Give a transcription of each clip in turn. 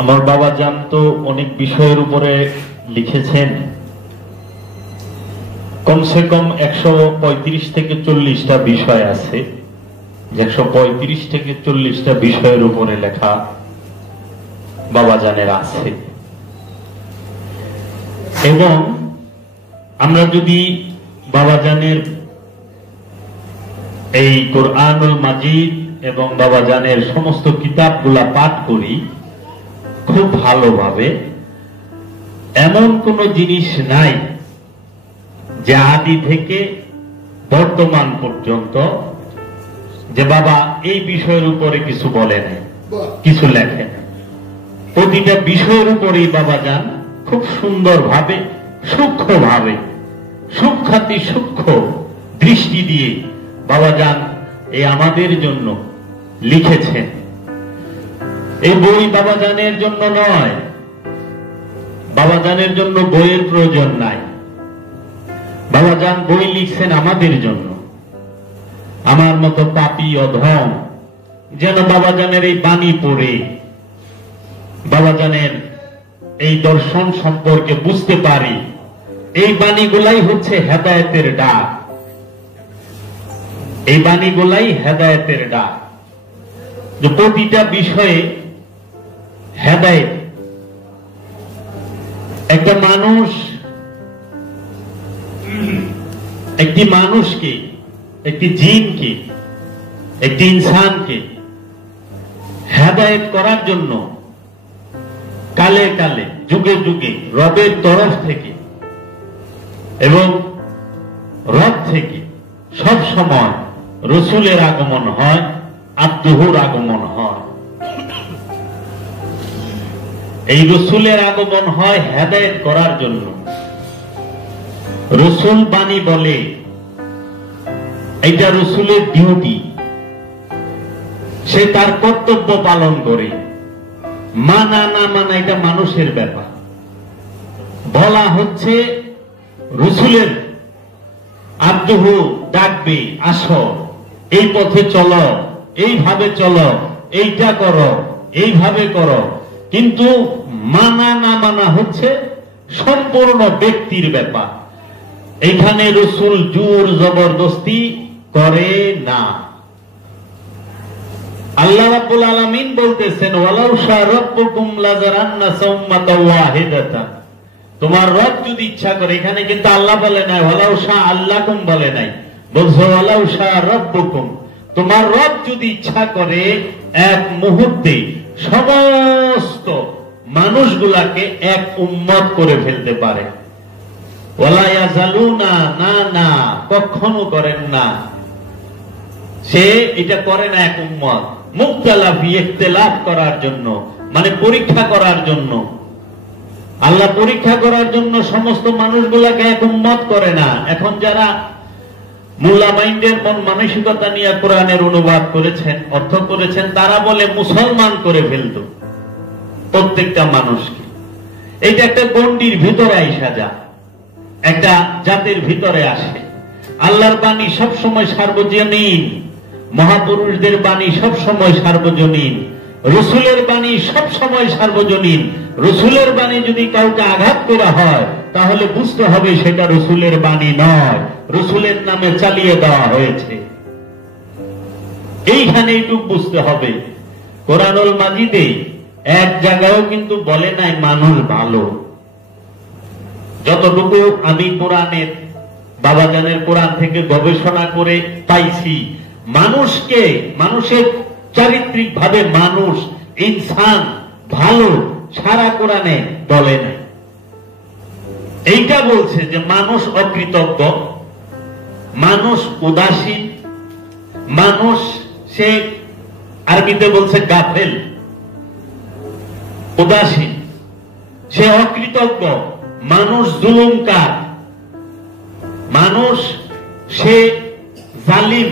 আমার বাবা জান তো অনেক বিষয়ের উপরে লিখেছেন, কমসে কম 135 থেকে 40টা বিষয় আছে, 135 থেকে 40টা বিষয়ের উপরে লেখা বাবা জানের আছে। এবং আমরা যদি বাবা জানের এই কোরআনুল মাজিদ এবং বাবা জানের সমস্ত কিতাবগুলা পাঠ করি খুব ভালোভাবে, এমন কোন জিনিস নাই যে আদি থেকে বর্তমান পর্যন্ত যে বাবা এই বিষয়ের উপরে কিছু বলে নাই, কিছু লেখে না। প্রতিটা বিষয়ের উপরেই বাবা যান খুব সুন্দরভাবে, সূক্ষ্মভাবে, সূক্ষ্মাতি সূক্ষ্ম দৃষ্টি দিয়ে বাবা যান এই আমাদের জন্য লিখেছেন। এই বই বাবা জানের জন্য নয়, বাবা জানের জন্য বইয়ের প্রয়োজন নাই। বাবা জান বই লিখছেন আমাদের জন্য, আমার মতো পাপী অধম যেন বাবা জানের এই বাণী পড়ে বাবা জানের এই দর্শন সম্পর্কে বুঝতে পারি। এই বাণীগুলাই হচ্ছে হেদায়েতের ডাক, এই বাণীগুলাই হেদায়েতের ডাক। যে প্রতিটা বিষয়ে হেদায়েত, একটা মানুষ, একটি মানুষকে, একটি জিনকে, একটি ইনসানকে হেদায়েত করার জন্য কালে কালে, যুগে যুগে রবের তরফ থেকে এবং রব থেকে সব সময় রসুলের আগমন হয়, আব্দুহুর আগমন হয়। এই রসুলের আগমন হয় হেদায়েত করার জন্য। রসুল বাণী বলে, এটা রসুলের ডিউটি, সে তার কর্তব্য পালন করে। মানা না মানা এটা মানুষের ব্যাপার। বলা হচ্ছে রসুলের, আব্দুহু ডাকবে, আসো, এই পথে চলো, এইভাবে চলো, এইটা করো, এইভাবে করো। কিন্তু মানা না মানা হচ্ছে সম্পূর্ণ ব্যক্তির ব্যাপার। এখানে রসুল জোর জবরদস্তি করে না। আল্লাহ রাব্বুল আলামিন বলতেছেন, ওয়ালাউ শা রাব্বুকুম লাজারান্না সাউম্মাতাও ওয়াহিদাতান। তোমার রব যদি ইচ্ছা করে, এখানে কিন্তু আল্লাহ বলে নাই, ওয়ালাউ শা আল্লাকুম বলে নাই, বলছে ওয়ালাউ শা রাব্বুকুম। তোমার রব যদি ইচ্ছা করে এক মুহূর্তে সমস্ত মানুষগুলাকে এক উম্মত করে ফেলতে পারে। ওয়ালা ইয়াজালুনা, না না, কখনো করেন না। সে এটা করে না এক উম্মত, মুক্তালা ফি ইখতিলাফ করার জন্য, মানে পরীক্ষা করার জন্য। আল্লাহ পরীক্ষা করার জন্য সমস্ত মানুষগুলাকে এক উম্মত করে না। এখন যারা মুল্লা মাইন্ডের মন মানসিকতা নিয়ে কোরআনের অনুবাদ করেছেন, অর্থ করেছেন, তারা বলে মুসলমান করে ফেলত প্রত্যেকটা মানুষকে। এইটা একটা গণ্ডির ভিতরে আইসা যা, একটা জাতির ভিতরে আসে। আল্লাহর বাণী সবসময় সার্বজনীন, মহাপুরুষদের বাণী সবসময় সার্বজনীন, রসুলের বাণী সবসময় সার্বজনীন। রসুলের বাণী যদি কাউকে আঘাত করা হয় তাহলে বুঝতে হবে সেটা রসুলের বাণী নয়, রসুলের নামে চালিয়ে দেওয়া হয়েছে। এইখানে এইটুকু বুঝতে হবে। কোরআনুল মাজিদে এক জায়গায়ও কিন্তু বলে নাই মানুষ ভালো। যতটুকু আমি কোরআনের, বাবা জানের কোরআন থেকে গবেষণা করে পাইছি, মানুষকে, মানুষের চারিত্রিক ভাবে মানুষ, ইনসান ভালো সারা কোরআনে বলে নাই। এইটা বলছে যে মানুষ অকৃতজ্ঞ, মানুষ উদাসীন, মানুষ সে আরবিতে বলছে গাফেল, উদাসীন, সে অকৃতজ্ঞ, মানুষ জুলুমকার, মানুষ সে জালিম।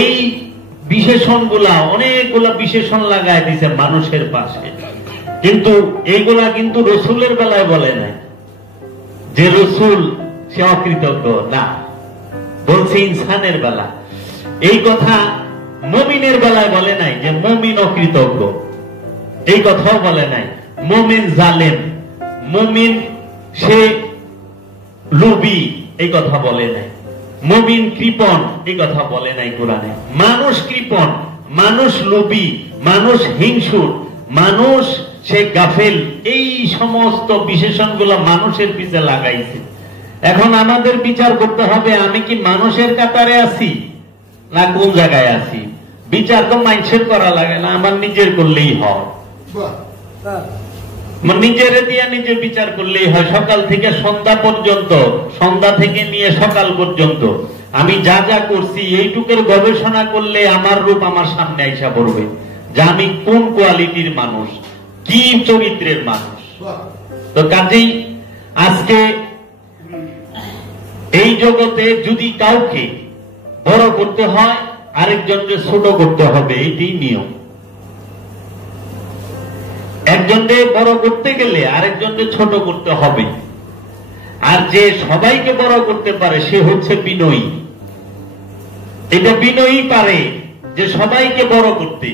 এই বিশেষণগুলা, অনেকগুলা বিশেষণ লাগায় দিছে মানুষের পাশে, কিন্তু এইগুলা কিন্তু রসুলের বেলায় বলে নাই যে রসুল সে অকৃতজ্ঞ, না, বলছে ইনসানের বেলা। এই কথা মুমিনের বেলায় বলে নাই যে মুমিন অকৃতজ্ঞ। এই কথাও বলে নাই। মুমিন জালেম, মুমিন সে লোভী, এই কথা বলে নাই। মুমিন কৃপণ, এই কথা বলে নাই কোরআনে। মানুষ কৃপণ, মানুষ লোভী, মানুষ হিংসুর, মানুষ সে গাফেল, এই সমস্ত বিশেষণগুলো মানুষের পিছে লাগাইছে। এখন আমাদের বিচার করতে হবে, আমি কি মানুষের কাতারে আছি না কোন জায়গায় আছি। বিচার তো মানুষের করা লাগে না, আমার নিজের করলেই হয়। নিজের দিয়া নিজে বিচার করলেই হয়। সকাল থেকে সন্ধ্যা পর্যন্ত, সন্ধ্যা থেকে নিয়ে সকাল পর্যন্ত আমি যা যা করছি এইটুকের গবেষণা করলে আমার রূপ আমার সামনে আইসা পড়বে, যে আমি কোন কোয়ালিটির মানুষ, কি চরিত্রের মানুষ। তো কাজেই আজকে এই জগতে যদি কাউকে বড় করতে হয়, আরেকজনকে ছোট করতে হবে, এইটাই নিয়ম। একজনকে বড় করতে গেলে আরেকজনকে ছোট করতে হবে। আর যে সবাইকে বড় করতে পারে সে হচ্ছে বিনয়ী। এটা বিনয়ী পারে যে সবাইকে বড় করতে,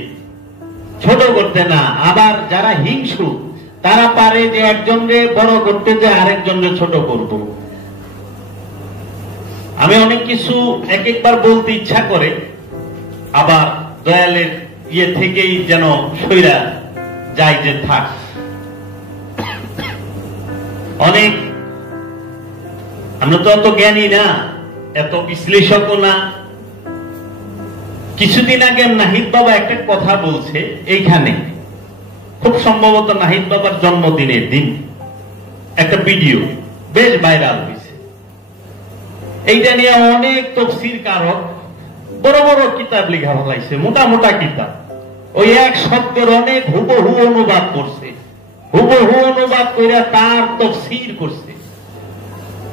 ছোট করতে না। আবার যারা হিংসু তারা পারে যে একজনকে বড় করতে যে আরেকজনকে ছোট করব। আমি অনেক কিছু এক একবার বলতে ইচ্ছা করে, আবার দয়ালের ইয়ে থেকেই যেন সইরা যাই যে থাক। অনেক আমরা তো অত জ্ঞানী না, এত বিশ্লেষকও না। কিছুদিন আগে নাহিদ বাবা একটা কথা বলছে এইখানে, খুব সম্ভবত নাহিদ বাবার জন্মদিনের দিন একটা ভিডিও বেশ ভাইরাল হয়েছে। এইটা নিয়ে অনেক তফসির কারক বড় বড় কিতাব লেখা ফেলাইছে, মোটা মোটা কিতাব। ওই এক শব্দের অনেক হুবহু অনুবাদ করছে, হুবহু অনুবাদ করে তার তফসির করছে।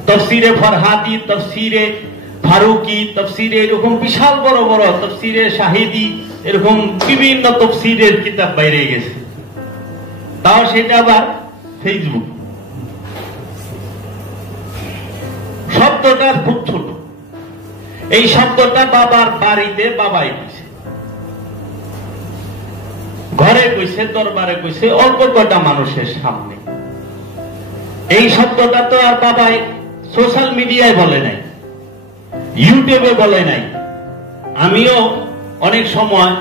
তফসিরে ফরহাদি, তফসিরে ফারুকি, তফসিরে এরকম বিশাল বড় বড় তফসিরে শাহিদি, এরকম বিভিন্ন তফসিরের কিতাব বাইরে গেছে। তাও সেটা আবার ফেসবুক। শব্দটা খুব ছোট। এই শব্দটা বাবার বাড়িতে বাবাই কইছে, ঘরে কইছে, দরবারে কইছে, অল্প কটা মানুষের সামনে। এই শব্দটা তো আর বাবাই সোশ্যাল মিডিয়ায় বলে নাই, ইউটিউবে বলে নাই। আমিও অনেক সময়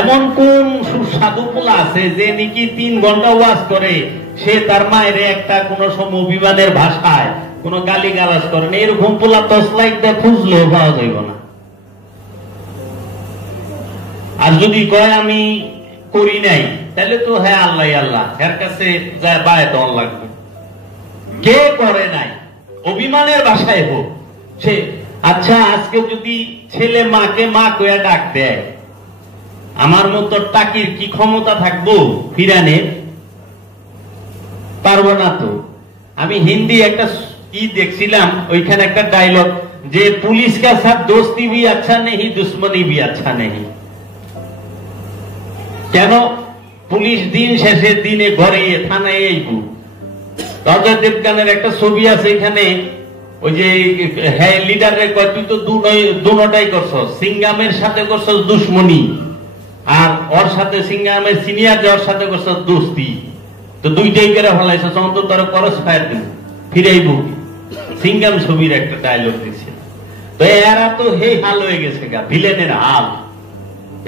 এমন কোন সুস্বাদু পোলা আছে যে নাকি 3 ঘন্টা ওয়াজ করে, সে তার মায়ের একটা কোন সময় অভিমানের ভাষায় কোন গালি গালাজ করে না, এরকম পোলা 10 লাইক দিয়ে খুঁজলেও পাওয়া যাইব না। আর যদি কয় আমি করি নাই, তাহলে তো হ্যাঁ আল্লাহ আল্লাহ, এর কাছে যায় বায় দল লাগবে। কে করে নাই অভিমানের ভাষায় হোক সে। আচ্ছা, আজকে যদি ছেলে মাকে মা কইয়া ডাক দেয়, আমার মতো টাকির কি ক্ষমতা থাকবো ফিরানের? পারবো না তো। আমি হিন্দি একটা দেখছিলাম, ওইখানে একটা ডায়লগ, যে পুলিশ কা সাথ দোস্তি ভি আচ্ছা নেই, দুশ্মনী ভি আচ্ছা নেই। কেন? পুলিশ দিন শেষের দিনে ঘরে থানায় আইবো। অজয় দেবগানের একটা ছবি আছে, এখানে ওই যে হ্যাঁ লিডারের কয় তুই তো দুটাই করছস, সিঙ্গামের সাথে করছস দুশ্মনী, আর ওর সাথে সিঙ্গামের সিনিয়র যে ওর সাথে করছস দোস্তি। তো দুইটাই করে ফেলাইছ, তখন তো তোর করস ফায়ার দিন ফিরাইব। সিঙ্গাম ছবির একটা ডায়লগ দিচ্ছে। তো এরা তো হে হাল হয়ে গেছে গা, ভিলেনের হাল।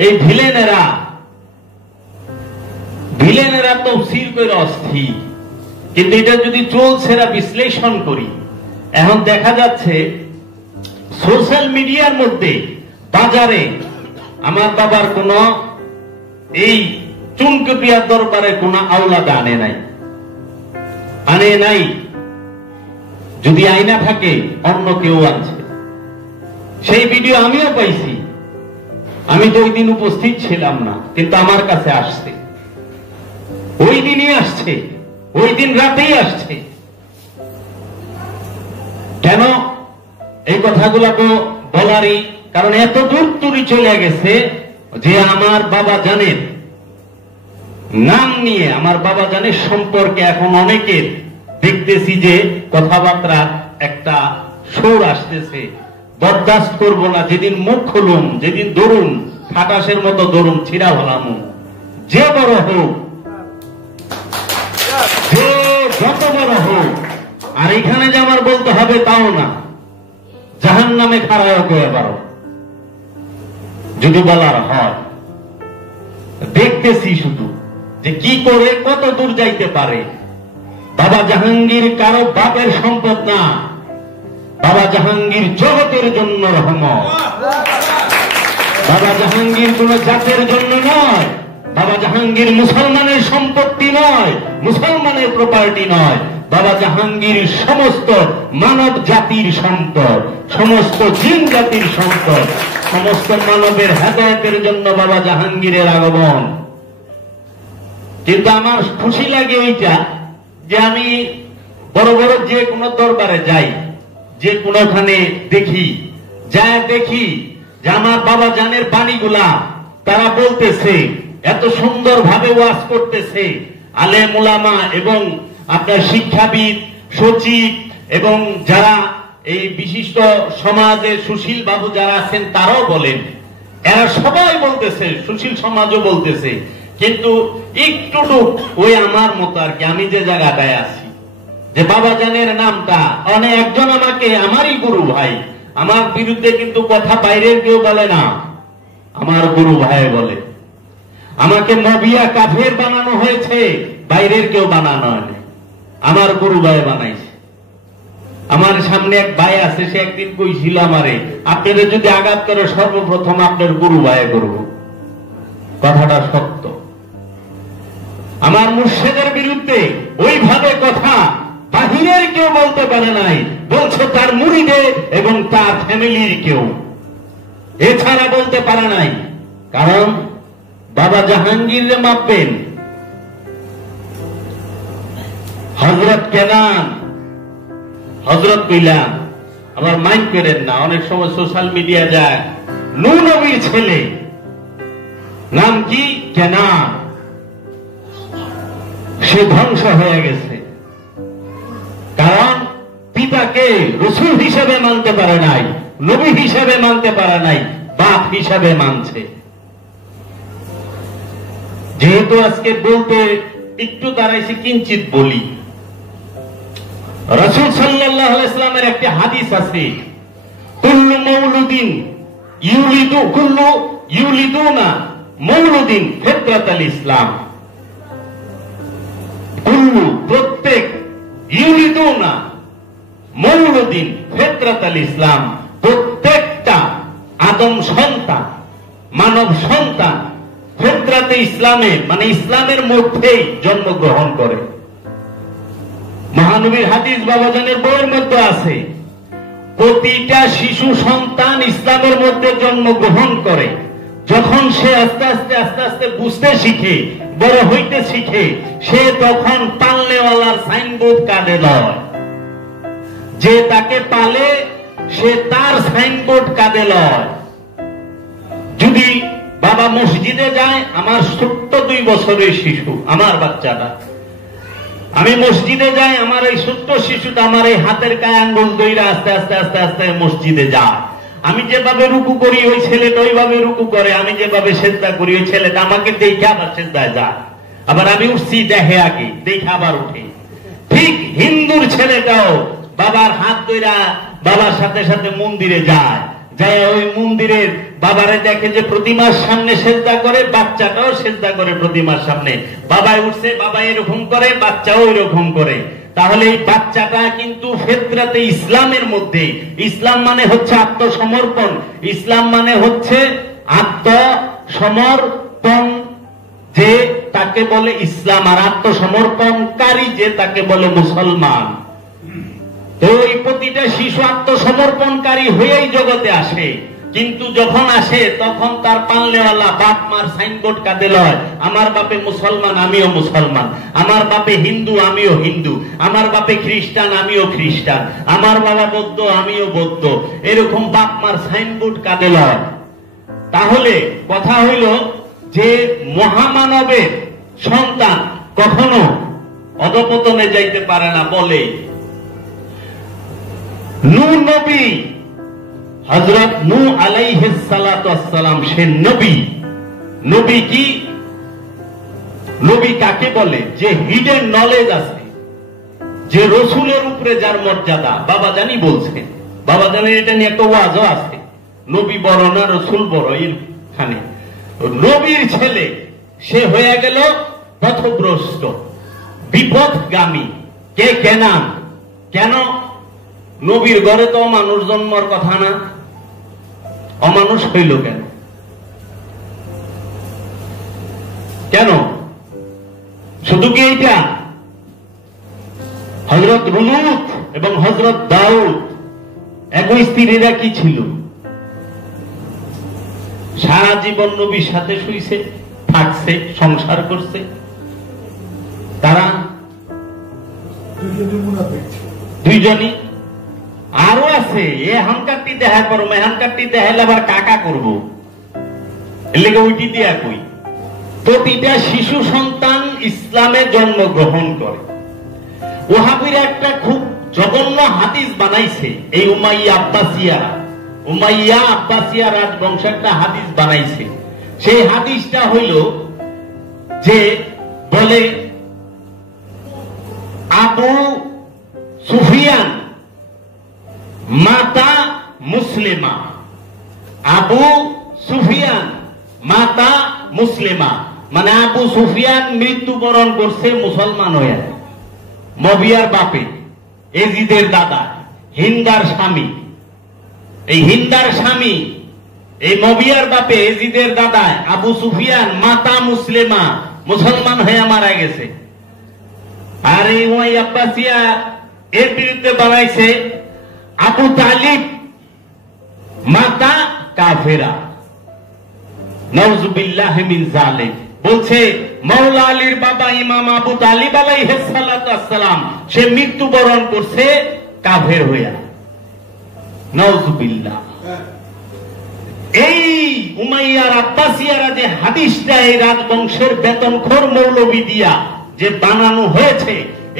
এই ভিলেনেরা তো সির করে অস্থির। কিন্তু এটা যদি চলছেরা বিশ্লেষণ করি, এখন দেখা যাচ্ছে সোশ্যাল মিডিয়ার মধ্যে, বাজারে আমার বাবার কোন এই চুনকাপিয়া দরবারে কোন আওলাদ আনে নাই। যদি আইনা থাকে অন্য কেউ আনছে। সেই ভিডিও আমিও পাইছি। আমি তো ওই দিন উপস্থিত ছিলাম না, কিন্তু আমার কাছে আসছে। ওই দিনই আসছে, ওই দিন রাতেই আসছে। কেন এই কথাগুলো তো বলারই কারণ, এত দূর তুরি চলে গেছে যে আমার বাবা জানের নাম নিয়ে, আমার বাবা জানের সম্পর্কে এখন অনেকের দেখতেছি যে কথাবার্তা একটা সুর আসতেছে। বরদাস্ত করব না। যেদিন মুখ খুলুম, যেদিন দরুন ফাটাসের মতো দরুন ছিড়া ভালামু। যে বড় হোক এখানে যে আমার বলতে হবে তাও না, জাহান্নামে খাড়ায় কয়ে পারো যদি বলার হয়। দেখতেছি শুধু যে কি করে কত দূর যাইতে পারে। বাবা জাহাঙ্গীর কারো বাপের সম্পদ না, বাবা জাহাঙ্গীর জগতের জন্য রহমত। বাবা জাহাঙ্গীর কোন জাতের জন্য নয়, বাবা জাহাঙ্গীর মুসলমানের সম্পত্তি নয়, মুসলমানের প্রপার্টি নয়। বাবা জাহাঙ্গীর সমস্ত মানব জাতির সম্পদ, সমস্ত জিন জাতির সম্পদ, সমস্ত মানবের হেদায়েতের জন্য বাবা জাহাঙ্গীরের আগমন। কিন্তু আমার খুশি লাগে ওইটা যে আমি বড় বড় যে কোনো দরবারে যাই, যে কোনোখানে দেখি, যা দেখি যে আমার বাবা জানের বাণীগুলা তারা বলতেছে, এত সুন্দর ভাবে ওয়াজ করতেছে। আলেম উলামা এবং আপনার শিক্ষাবিদ, সচিব এবং যারা এই বিশিষ্ট সমাজে সুশীল বাবু যারা আছেন তারাও বলেন, এরা সবাই বলতেছে, সুশীল সমাজও বলতেছে। কিন্তু একটুটুক ওই আমার মতো আর কি, আমি যে জায়গাটায় আছি, যে বাবা জানের নামটা অনেক একজন আমাকে, আমারই গুরু ভাই, আমার বিরুদ্ধে কিন্তু কথা বাইরের কেউ বলে না, আমার গুরু ভাই বলে। আমাকে নবিয়া কাফের বানানো হয়েছে, বাইরের কেউ বানানো হয়নি, আমার গুরু ভাই বানাইছে। আমার সামনে এক ভাই আছে, সে একদিন কইছিল আমারে, আপনাদের যদি আঘাত করে সর্বপ্রথম আপনার গুরু ভাই করব। কথাটা সত্য। আমার মুর্শিদের বিরুদ্ধে ওইভাবে কথা বাহিরের কেউ বলতে পারে নাই, বলছে তার মুরিদে এবং তার ফ্যামিলির কেউ, এছাড়া বলতে পারে নাই। কারণ বাবা জাহাঙ্গীর মাপবেন, হযরত কেনান, হযরত বিলাল, আবার মাইন্ড করেন না, অনেক সময় সোশ্যাল মিডিয়া যায়, নূহ নবীর ছেলে, নাম কি? কেনান। সে ধ্বংস হয়ে গেছে, কারণ পিতাকে রাসূল হিসেবে মানতে পারে নাই, নবী হিসেবে মানতে পারে নাই, বাপ হিসেবে মানছে। যেহেতু আজকে বলতে একটু দাঁড়াইছি, কিঞ্চিত বলি। রাসূল সাল্লাল্লাহু আলাইহি ওয়াসাল্লামের একটি হাদিস আছে, কুল্লু মাউলুদিন ইউলিদুনা মাউলুদিন ফিতরাতাল ইসলাম। কুল্লু প্রত্যেক, ইউলিদুনা মাউলুদিন ফিতরাতাল ইসলাম, প্রত্যেকটা আদম সন্তান, মানব সন্তান ফিতরাতে ইসলামে মানে ইসলামের মধ্যেই জন্মগ্রহণ করে। মহানবীর হাদিস বাবাজানের বইয়ের মধ্যে আছে, প্রতিটা শিশু সন্তান ইসলামের মধ্যে জন্মগ্রহণ করে। যখন সে আস্তে আস্তে আস্তে আস্তে বুঝতে শিখে, বড় হইতে শিখে, সে তখন পালনেওয়ালার সাইনবোর্ড কাঁধে লয়। যে তাকে পালে সে তার সাইনবোর্ড কাঁধে লয়। যদি বাবা মসজিদে যায়, আমার ছোট্ট 2 বছরের শিশু, আমার বাচ্চাটা, আমি মসজিদে যাই, আমার এই ছোট্ট শিশুটা আমার এই হাতের গায়ে আঙ্গুল দইরা আস্তে আস্তে আস্তে আস্তে মসজিদে যায়। আমি যেভাবে রুকু করি ওই ছেলেটা ওইভাবে রুকু করে, আমি যেভাবে সেজদা করি ওই ছেলেটা আমাকে দেখে আবার সেজদায় যায়। আবার আমি উঠছি দেখে আগে, দেখে আবার উঠে। ঠিক হিন্দুর ছেলেটাও বাবার হাত ধইরা বাবার সাথে সাথে মন্দিরে যায়, যায় ওই মন্দিরের বাবারে দেখে যে প্রতিমার সামনে সেজদা করে, বাচ্চাটাও সেজদা করে প্রতিমার সামনে। বাবাই উঠছে, বাবা এরকম করে, বাচ্চাও এরকম করে। তাহলে এই বাচ্চাটা কিন্তু ফিতরাতে ইসলামের মধ্যে, ইসলাম মানে হচ্ছে আত্মসমর্পণ, ইসলাম মানে হচ্ছে আত্মসমর্পণ, যে তাকে বলে ইসলাম, আর আত্মসমর্পণকারী যে তাকে বলে মুসলমান। তো এই প্রতিটা শিশু আত্মসমর্পণকারী হয়েই জগতে আসে, কিন্তু যখন আসে তখন তার পালনেওয়ালা বাপ মার সাইনবোর্ড কাঁধে লয়। আমার বাপে মুসলমান, আমিও মুসলমান, আমার বাপে হিন্দু, আমিও হিন্দু, আমার বাপে খ্রিস্টান, আমিও খ্রিস্টান, আমার বাবা বৌদ্ধ, আমিও বৌদ্ধ, এরকম বাপ মার সাইনবোর্ড কাঁধে লয়। তাহলে কথা হইল যে মহামানবের সন্তান কখনো অধপতনে যাইতে পারে না। বলে নূহ নবী, হযরত নূহ আলাইহিস সালাতু ওয়াস সালাম, সে নবী। নবী কি? নবী কাকে বলে? যে হিডেন নলেজ আছে, যে রসুলের উপরে যার মর্যাদা, বাবা জানি বলছে, বাবা জানি এটা নিয়ে একটা ওয়াজও আছে, নবী বড় না রসুল বড়, এখানে নবীর ছেলে সে হয়ে গেল পথভ্রষ্ট, বিপদগামী। কে কেনান? কেন? নবীর ঘরে তো অমানুষ জন্মর কথা না, অমানুষ হইল কেন? কেন? শুধু কি এইটা? হযরত লূত এবং হযরত দাউদ একই স্ত্রীরা কি ছিল? সারা জীবন নবীর সাথে শুইছে, থাকছে, সংসার করছে। তারা দুইজনই। আরো আছে, এখানকারটি দেখা করবো, এখানকারটি দেখাইলে আবার কাকা করবো, এর লেগে ওইটি দিয়া কই। প্রতিটা শিশু সন্তান ইসলামে জন্মগ্রহণ করে। ওহাবিরা একটা খুব জঘন্য হাদিস বানাইছে, এই উমাইয়া আব্বাসিয়া রাজবংশ একটা হাদিস বানাইছে। সেই হাদিসটা হইল যে বলে আবু সুফিয়ান মাতা মুসলিমা, আবু সুফিয়ান মাতা মুসলিমা, মানে আবু সুফিয়ান মৃত্যুবরণ করছে মুসলমান হয়ে। মবিয়ার বাপে, এজিদের দাদা, হিন্দার স্বামী, এই হিন্দার স্বামী, এই মবিয়ার বাপে, এজিদের দাদা আবু সুফিয়ান মাতা মুসলিমা, মুসলমান হয়ে মারা গেছে। আর এই আব্বাসিয়া এর বিরুদ্ধে বানাইছে আবু তালিব মাতা কাফেরা, নাউযুবিল্লাহি মিন যালিক। বলছে মাওলা আলীর বাবা ইমাম আবু তালিব আলাইহিস সালাতু ওয়াস সালাম সে মৃত্যুবরণ করছে কাফের হইয়া, নাউযুবিল্লাহ। এই উমাইয়ার আব্বাসিয়ারা যে হাদিসটা এই রাজবংশের বেতনখোর মৌলবী দিয়া যে বানানো হয়েছে,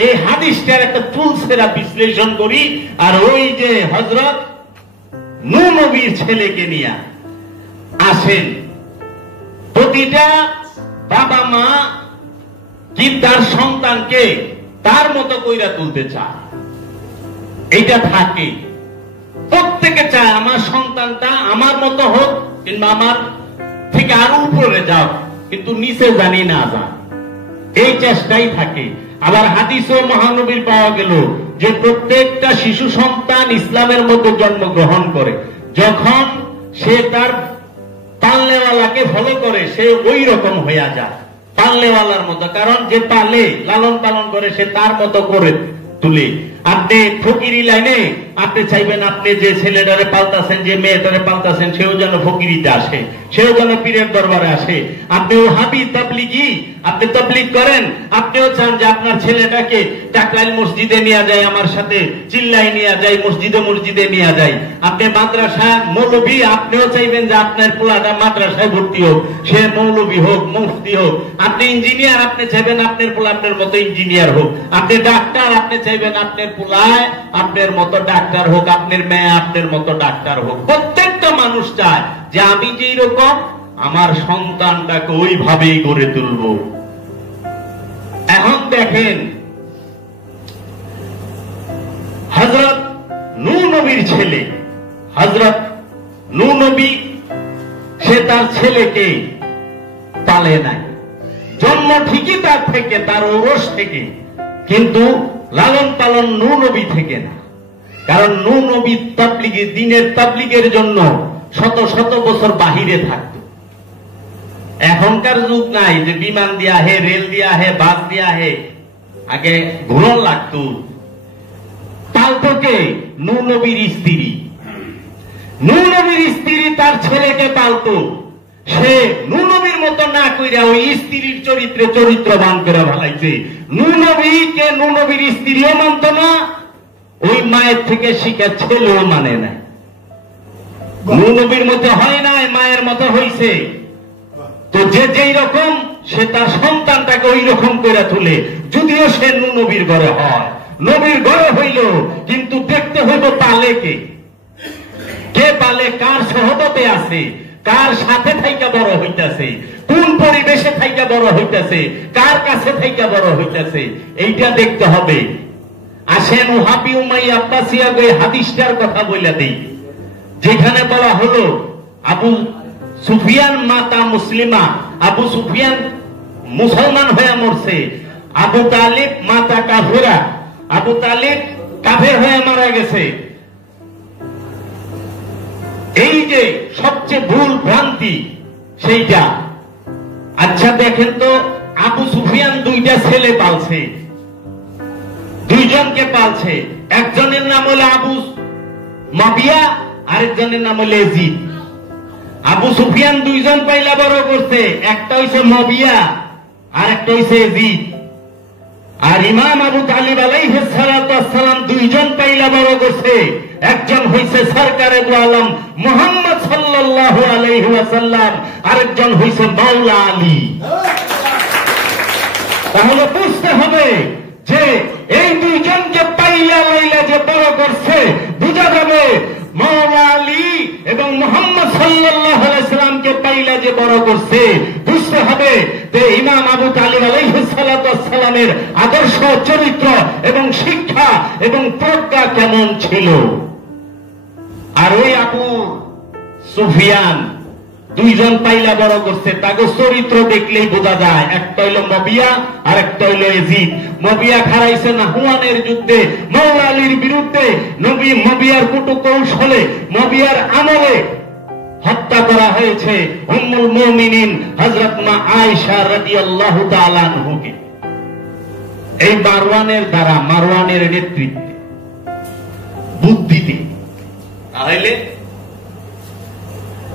এই হাদিসটার একটা তুলসেরা বিশ্লেষণ করি। আর ওই যে হযরত নূহ নবীর ছেলেকে নিয়ে আসেন, প্রতিটা বাবা মা কি তার সন্তানকে তার মতো কইরা তুলতে চায়, এইটা থাকে। প্রত্যেকে চায় আমার সন্তানটা আমার মতো হোক, কিংবা আমার থেকে আরো উপরে যাও, কিন্তু নিচে জানি না যা, এই চেষ্টাই থাকে। আবার হাদিসও মহানবীর পাওয়া গেল যে প্রত্যেকটা শিশু সন্তান ইসলামের মধ্যে জন্মগ্রহণ করে, যখন সে তার পালনেওয়ালাকে ফলো করে সে ওই রকম হইয়া যায়, পালনেওয়ালার মতো। কারণ যে পালে, লালন পালন করে, সে তার মতো করে তুলে। আপনি ফকিরি লাইনে আপনি চাইবেন আপনি যে ছেলেটারে পাল্টাছেন, যে মেয়েটারে পাল্টাছেন, সেও যেন ফকিরিতে আসে, সেও যেন পীরের দরবারে আসে। আপনি ওহাবি তাবলিগি, আপনি তাবলিগ করেন, আপনিও চান যে আপনার ছেলেটাকে টাকলাইল মসজিদে নিয়ে যায়, আমার সাথে চিল্লাই নিয়ে যায়, মসজিদে মসজিদে নিয়ে যায়। আপনি মাদ্রাসা মৌলবী, আপনিও চাইবেন যে আপনার পোলাটা মাদ্রাসায় ভর্তি হোক, সে মৌলবী হোক, মুফতি হোক। আপনি ইঞ্জিনিয়ার, আপনি চাইবেন আপনার পোলা আপনার মতো ইঞ্জিনিয়ার হোক। আপনি ডাক্তার, আপনি চাইবেন আপনার পোলায় আপনার মতো ডাক্তার হোক, আপনার মেয়ে আপনার মতো ডাক্তার হোক। প্রত্যেকটা মানুষ চায় যে আমি যেই রকম আমার সন্তানটাকে ওইভাবেই গড়ে তুলব। এখন দেখেন হযরত নূহ নবীর ছেলে, হযরত নূহ নবী সে তার ছেলেকে পালে নাই, জন্ম ঠিকই তার থেকে, তার ওরস থেকে, কিন্তু লালন পালন নূহ নবী থেকে না। কারণ নূহ নবী তাবলিগের, দ্বীনের তাবলিগের জন্য শত শত বছর বাহিরে থাকত। এখনকার যুগ নাই যে বিমান দিয়া হে, রেল দিয়া হে, বাস দিয়া হে, আগে ঘুরন লাগতো। পালতকে নূহ নবীর স্ত্রী, নূহ নবীর স্ত্রী তার ছেলেকে পালতো। সে নূহ নবীর মতো না কইরা ওই স্ত্রীর চরিত্রে চরিত্রবান করে ভালাইছে। নূহ নবীকে নূহ নবীর স্ত্রীও মানত না, ওই মায়ের থেকে শিখা ছেলেও মানে নাই। নূহ নবীর মতো হয় নাই, মায়ের মতো হইছে। তো যে যেই রকম সে তার সন্তানটাকে ওই রকম করে তুলে, যদিও সে নূহ নবীর ঘরে হয়, নবীর ঘরে হইল, কিন্তু দেখতে হইব পালে কে, কে পালে, কার সহবতে আছে, কার সাথে থাইকা বড় হইতাছে, কোন পরিবেশে থাইকা বড় হইতাছে, কার কাছে থাইকা বড় হইতাছে, এইটা দেখতে হবে। আসেন ওহাবি উমাইয়া আব্বাসিয়া ওই হাদিসটার কথা বলে দেই, যেখানে বলা হলো আবু সুফিয়ান মাতা মুসলিমা, আবু সুফিয়ান মুসলমান হয়ে মরছে, আবু তালিব মাতা কাফেরা, আবু তালিব কাফের হয়ে মারা গেছে। এই যে সবচেয়ে ভুল ভ্রান্তি সেইটা। আচ্ছা দেখেন তো, আবু সুফিয়ান দুইটা ছেলে পালছে, দুইজনকে পালছে। একজনের নাম হলো আবু মাবিয়া, আরেকজনের নাম হলো এজিদ। আবু সুফিয়ান দুইজন পাইলা বড় করছে, একটা হইছে মাবিয়া আর একটা হইছে এজিদ। আর ইমাম আবু তালিব আলাইহিস সালাতু ওয়াস সালাম দুইজন পাইলা বড় করছে, একজন হইছে সরকারে দু আলম মুহাম্মদ সাল্লাল্লাহু আলাইহি ওয়াসাল্লাম, আরেকজন হইছে মাওলা আলী। তাহলে বুঝতে হবে যে এই দুইজনকে পাইলা লাইলা যে বড় করছে, বুঝা যাবে মাওলা আলী এবং মুহাম্মদ সাল্লাল্লাহু আলাইহি সাল্লামকে পাইলা যে বড় করছে, বুঝতে হবে যে ইমাম আবু তালিব আলাইহিস সালাতু ওয়াস সালামের আদর্শ, চরিত্র এবং শিক্ষা এবং প্রজ্ঞা কেমন ছিল। আর ওই আবু সুফিয়ান দুইজন পাইলা বড় করছে, তাকে চরিত্র দেখলেই বোঝা যায়। একটা হইল মবিয়া আর একটা হইল এজিদ। মবিয়া খারাইছে নাহওয়ানের যুদ্ধে মাওলা আলীর বিরুদ্ধে, নবী মবিয়ার কুটু কৌশলে, মবিয়ার আমলে হত্যা করা হয়েছে উম্মুল মুমিনিন হযরত মা আয়েশা রাদিয়াল্লাহু তাআলা আনহুকে। এই মারওয়ানের দ্বারা, মারওয়ানের নেতৃত্বে, বুদ্ধিতে। তাহলে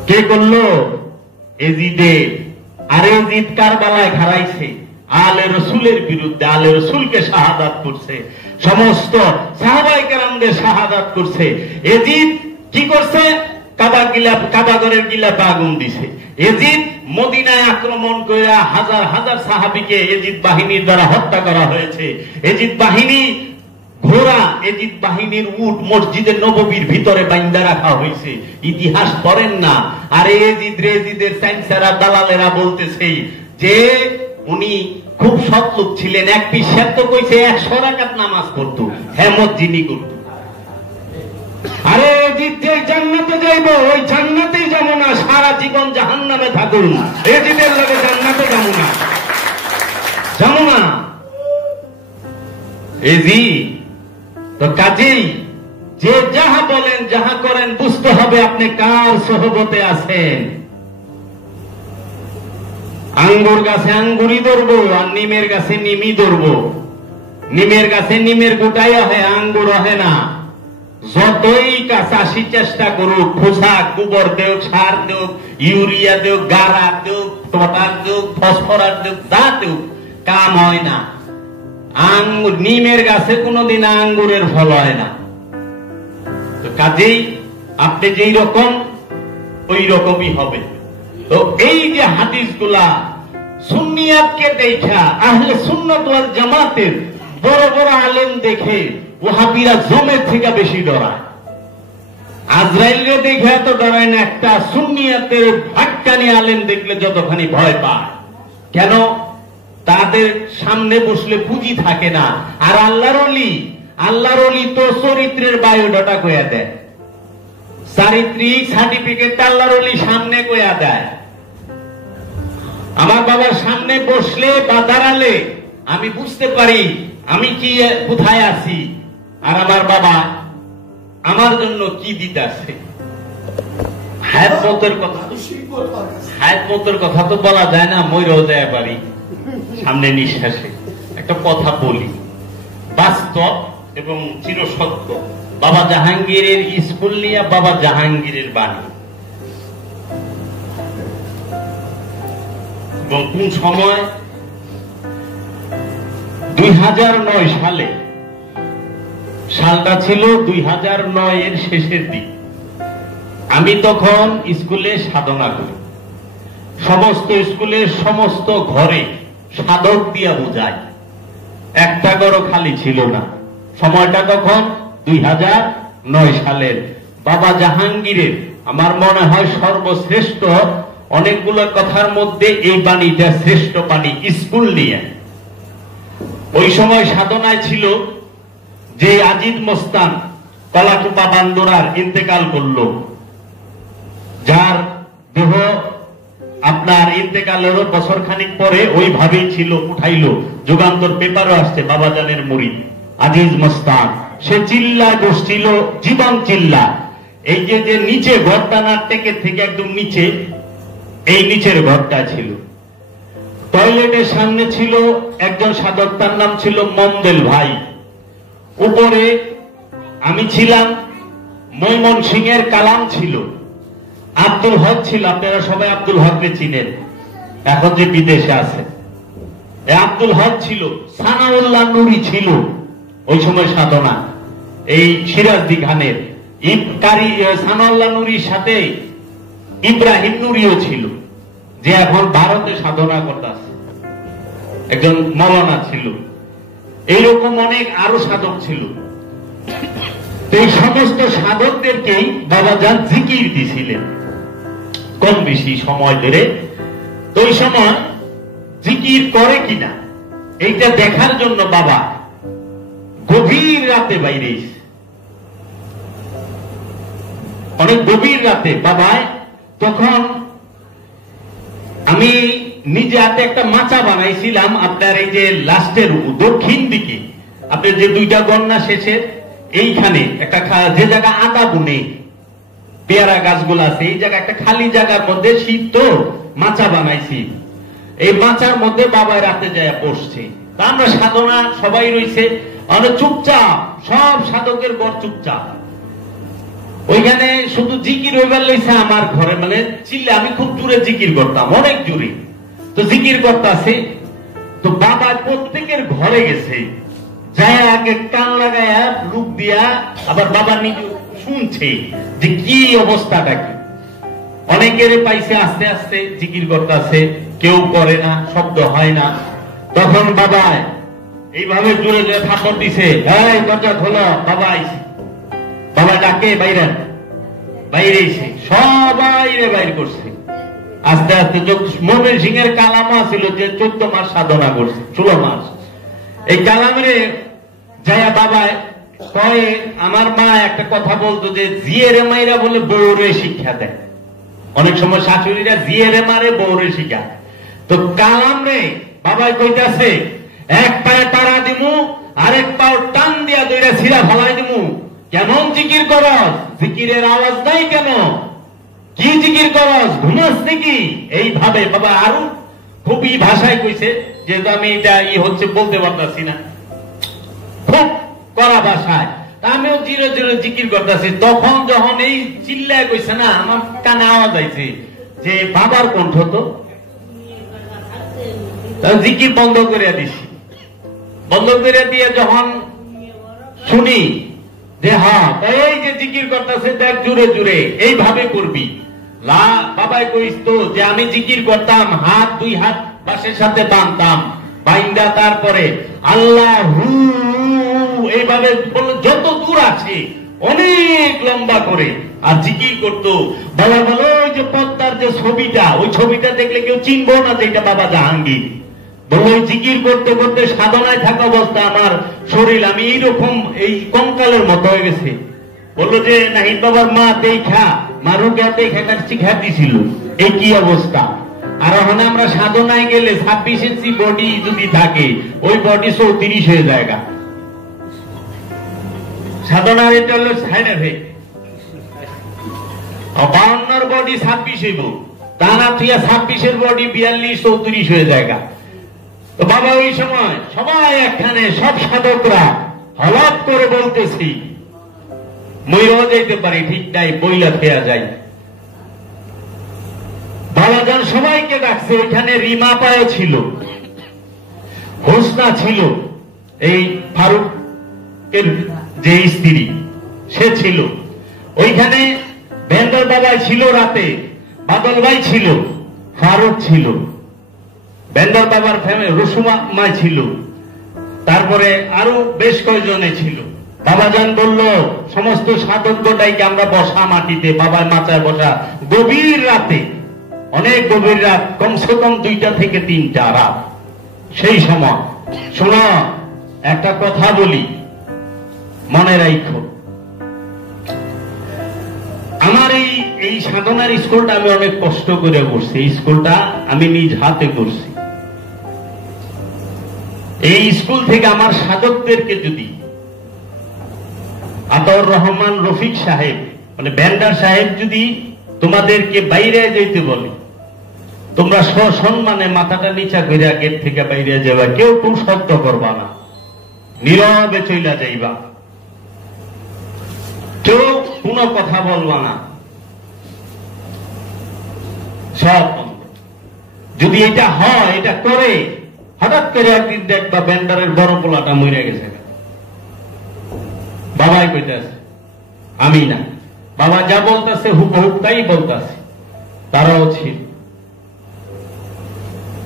কে করলো? এজিদে। আর এজিদ কারবালায় খারাইছে আলে রসুলের বিরুদ্ধে, আলে রসুলকে শাহাদাত করছে, সমস্ত সাহাবায়ে কেরামদের শাহাদাত করছে। এজিদ কি করছে? কাবাগরের গিলাপে আগুন দিছে। এজিদ মদিনায় আক্রমণ করে হাজার হাজার সাহাবীকে এজিদ বাহিনীর দ্বারা হত্যা করা হয়েছে। এজিদ বাহিনী ঘোড়া, এজিদ বাহিনীর উট মসজিদের নববীর ভিতরে বাইন্দা রাখা হয়েছে। ইতিহাস পড়েন না। আর এজিদের সাইন্সারা, দালালেরা বলতেছে যে উনি খুব সৎ লোক ছিলেন। এক পিসাব তো কইছে 100 রাকাত নামাজ পড়তো, হেমত যিনি করতো। আরে এজিদ যে জান্নাতে যাইব, ওই জান্নাতেই যাবো না, সারা জীবন জাহান্নামে থাকুন। এজিদের লগে জান্নাতে যাবো না, যাবো না। এজিদ তো কাজেই যে যাহা বলেন, যাহা করেন, বুঝতে হবে আপনি কার সহবতে আছেন। আঙ্গুর গাছে আঙ্গুরই ধরবো আর নিমের গাছে নিমই ধরবো। নিমের গাছে নিমের গোটাই হয়, আঙ্গুর হয় না। যতই চাষি চেষ্টা করুক, খোসা গোবর দেও, সার দেও, ইউরিয়া দেও, গাড়া দেও, পটাশ দেও, ফসফরাস দেও, যা দেও, কাম হয় না। আঙ্গুর, নিমের গাছে কোনোদিন আঙ্গুরের ফল হয় না। তো কাজেই আপনি যেই রকম ওই রকমই হবে। তো এই যে হাদিসগুলা সুন্নিয়াতকে দেখা, আহলে সুন্নাত ওয়াল জামাতের বড় বড় আলেম দেখে ওহাবিরা জমের থেকে বেশি ডরায়। আজরাইলকে দেখে এত ডরায় না, একটা সুন্নিয়াতের ভাক্কানি আলেম দেখলে যতখানি ভয় পায়। কেন? তাদের সামনে বসলে পুঁজি থাকে না। আর আল্লাহর ওলি তো চরিত্রের বায়োডাটা কইয়া দেয়, চারিত্রিক সার্টিফিকেট আল্লাহর ওলি সামনে কইয়া দেয়। আমার বাবার সামনে বসলে বা দাঁড়ালে আমি বুঝতে পারি আমি কি কোথায় আছি, আর আমার বাবা আমার জন্য কি দিতে আছে। হায়াত মতের কথা তো বলা যায় না, মইরাও যায় পারি সামনে নিঃশ্বাসে। একটা কথা বলি, বাস্তব এবং চিরসত্য। বাবা জাহাঙ্গীরের স্কুল নিয়ে বাবা জাহাঙ্গীরের বাণী, এবং কোন সময় 2009 সালে, সালটা ছিল 2009 এর শেষের দিক। আমি তখন স্কুলে সাধনা করি। সমস্ত স্কুলের সমস্ত ঘরে সাধক দিয়া বোঝায়, একটা ঘরও খালি ছিল না। সময়টা তখন 2009 সালের। বাবা জাহাঙ্গীরের আমার মনে হয় সর্বশ্রেষ্ঠ অনেকগুলো কথার মধ্যে এই বাণীটা শ্রেষ্ঠ বাণী স্কুল নিয়ে। ওই সময় সাধনায় ছিল যে আজিজ মস্তান কলাটুপা বান্দরার ইন্তেকাল করলো, যার দেহ আপনার ইন্তেকালেরও বছর খানিক পরে ওইভাবেই ছিল, উঠাইলো, যুগান্তর পেপারও আসছে, বাবাজানের মুরিদ আজিজ মস্তান। সে চিল্লা বসছিল, জীবন চিল্লা। এই যে নিচে ঘরটানার টেকে থেকে একদম নিচে, এই নিচের ঘরটা ছিল। টয়লেটের সামনে ছিল একজন সাধক, তার নাম ছিল মন্দেল ভাই। উপরে আমি ছিলাম, ময়মনসিংহের কালাম ছিল, আব্দুল হক ছিল, আপনারা সবাই আব্দুল হককে চিনেন, এখন যে বিদেশে আছে। আব্দুল হক ছিল, সানাউল্লাহ নুরি ছিল ওই সময় সাধনা, এই সিরাজদি খানের সানাউল্লাহ নুরির সাথে ইব্রাহিম নুরিও ছিল, যে এখন ভারতে সাধনা করতেছে, একজন মৌলানা ছিল। এইরকম অনেক আরো সাধক ছিল। এই সমস্ত সাধকদেরকেই বাবাজান জিকির দিছিলেন কম বেশি সময় ধরে। তো ওই সময় জিকির করে কিনা এইটা দেখার জন্য বাবা গভীর রাতে বাইরে, অনেক গভীর রাতে বাবায়, তখন আমি নিজে হাতে একটা মাচা বানাইছিলাম আপনার এই যে লাস্টের দক্ষিণ দিকে, আপনার যে দুইটা গন্না শেষে এইখানে একটা যে জায়গা আদা বুনে পেয়ারা গাছগুলো আছে, এই জায়গা একটা খালি জায়গার মধ্যে শীত তো মাচা বানাইছি। এই মাচার মধ্যে বাবা রাতে যায় বসছে। তা আমরা সাধনা সবাই রয়েছে, অনেক চুপচাপ, সব সাধকের ঘর চুপচাপ। ওইখানে শুধু জিকির হইবার লইছে আমার ঘরে, মানে চিল্লে আমি খুব জোরে জিকির করতাম, অনেক জোরে। তো জিকির করতেছে, তো বাবা প্রত্যেকের ঘরে গেছে, যায় আগে কান লাগায়া লুক দিয়া, আবার বাবা নিজে শুনছে যে কি অবস্থাটা কি। অনেকের পাইছে আস্তে আস্তে জিকির করতেছে, কেউ করে না, শব্দ হয় না। তখন বাবা এইভাবে জোরে জোরে থাপড় দিছে, এই দরজা খোলো, বাবা আইছে। বাবা ডাকে বাইরে, বাইরে এসে সবাই বাইর করছে। আস্তে আস্তে মনের সিংহের কালামা ছিল যে 14 মাস সাধনা করছে, 16 মাস। এই কালামরে যাইয়া বাবা কয়ে, আমার মা একটা কথা বলতো যে জিয়েরে মাইরা বলে বউরে শিক্ষা দেয়। অনেক সময় শাশুড়িরা জিয়েরে মারে, বউরে শিক্ষা। তো কালাম রে বাবাই কইতাছে, এক পায়ে তারা দিমু, আরেক পাও টান দিয়া দইরা ছিড়া ফলাই দিমু। কেমন জিকির করস? জিকিরের আওয়াজ নাই কেন? কি জিকির করস? ঘুমাস নাকি? এইভাবে বাবা আরো খুবই ভাষায় কইছে, যেহেতু আমি এটা হচ্ছে বলতে পারতাছি না, খুব কড়া ভাষায়। আমিও জিরো জিরো জিকির করতেছি। তখন যখন এই চিল্লায় কইছে না, আমার কানে আওয়াজ আইছে যে বাবার কণ্ঠ, তো জিকির বন্ধ করে দিছি। বন্ধ করে দিয়ে যখন শুনি যে হ্যাঁ এই যে জিকির করতেছে, দেখ জুড়ে জুড়ে এইভাবে করবি। বাবাই কইস তো যে আমি জিকির করতাম, হাত দুই হাত বাসের সাথে বাঁধতাম, বাইন্দা তারপরে আল্লাহ হু এইভাবে যত দূর আছে অনেক লম্বা করে আর জিকির করতো। বাবা বলো ওই যে পদ্মার যে ছবিটা, ওই ছবিটা দেখলে কেউ চিনবো না যে এটা বাবা জাহাঙ্গীর। বললো জিকির করতে করতে সাধনায় থাকা অবস্থা আমার শরীর, আমি এইরকম এই কঙ্কালের মতো হয়ে গেছে। বললো যে নাহিদ বাবার মা দেখা, মারুকা দেখা শিখা দিছিল, এই কি অবস্থা। আর ওখানে আমরা সাধনায় গেলে 26 ইঞ্চি বডি যদি থাকে, ওই বডি 34 হয়ে যায়। সাধনার এটা হলো সাইড এফেক্ট। 52 বডি 26 হইব, তা না তুই 26-এর বডি 42-34 হয়ে যায়। তো বাবা ওই সময় সবাই একখানে, সব সাধকরা হলাপ করে বলতেছি, মইরাও যাইতে পারি, ঠিক নাই, বইলা খেয়া যায়। বাবাজান সবাইকে ডাকছে। ওইখানে রিমা পায় ছিল, হোসনা ছিল, এই ফারুকের যে স্ত্রী সে ছিল ওইখানে। ভেন্ডর বাবা ছিল রাতে, বাদল ভাই ছিল, ফারুক ছিল, ভেন্ডর বাবার ফ্যামিলি রসুমা মা ছিল, তারপরে আরো বেশ কয়েকজনে ছিল। বাবাজান বলল সমস্ত সাধকটাইকে আমরা বসা মাটিতে, বাবার মাচায় বসা। গভীর রাতে, অনেক গভীর রাত, কমসে কম 2টা থেকে 3টা রাত। সেই সময় শোনো একটা কথা বলি, মনে রাখো, আমার এই সাধনার স্কুলটা আমি অনেক কষ্ট করে করছি। এই স্কুলটা আমি নিজ হাতে করছি। এই স্কুল থেকে আমার সাধকদেরকে যদি আতাউর রহমান রফিক সাহেব মানে ব্যান্ডার সাহেব যদি তোমাদেরকে বাইরে যেতে বলে, তোমরা সসম্মানে মাথাটা নিচা করিয়া গেট থেকে বাইরে যাবা, কেউ কোন শব্দ করবা না, নীরবে চইলা যাইবা, কেউ কোনো কথা বলবা না, সব বন্ধ। যদি এটা হয়, এটা করে, হঠাৎ করে একদিন দেখবা ব্যান্ডারের বড় পোলাটা মরে গেছে, বাবাই কইতাছে, আমি না, বাবা যা বলতেছে হুবহুব তাই বলতেছে, তারাও ছিল।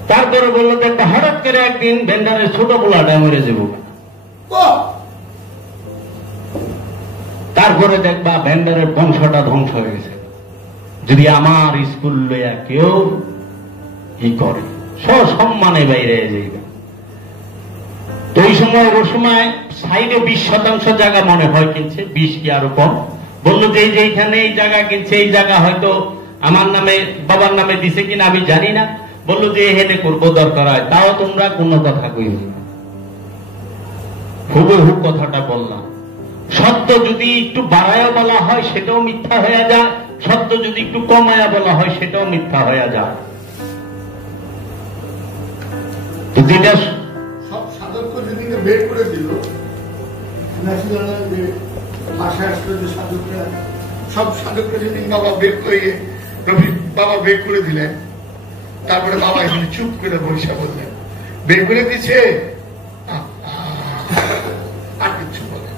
তারপরে বললো দেখবা হঠাৎ করে একদিন ব্যান্ডারের ছোট পোলাটা মরে যাব, তারপরে দেখবা ব্যান্ডারের বংশটা ধ্বংস হয়ে গেছে। যদি আমার স্কুল লইয়া কেউ ই করে, সসম্মানে বাইরে যাইবে। তো ওই সময় সাইডে 20% জায়গা মনে হয় কিনছে, 20 কি আরো কম। বললো যে এইখানে এই জায়গা কিনছে, এই জায়গা হয়তো আমার নামে বাবার নামে দিছে কিনা আমি জানি না। বললো যে এখানে করবো, দরকার হয়, তাও তোমরা কোনো কথা কইবে না। হুবহু কথাটা বললাম। সত্য যদি একটু বাড়ায়া বলা হয় সেটাও মিথ্যা হয়ে যায়, সত্য যদি একটু কমায়া বলা হয় সেটাও মিথ্যা হয়ে যায়। যেটা সব সাধককে যেদিকে বের করে দিল, ভাষা আসলো যে সাধকরা, সব সাধকরা যেদিন বাবা বের করে বাবা বের করে দিলেন, তারপরে বাবা এখানে চুপ করে বৈশা বললেন, বের করে দিচ্ছে আর কিছু বলে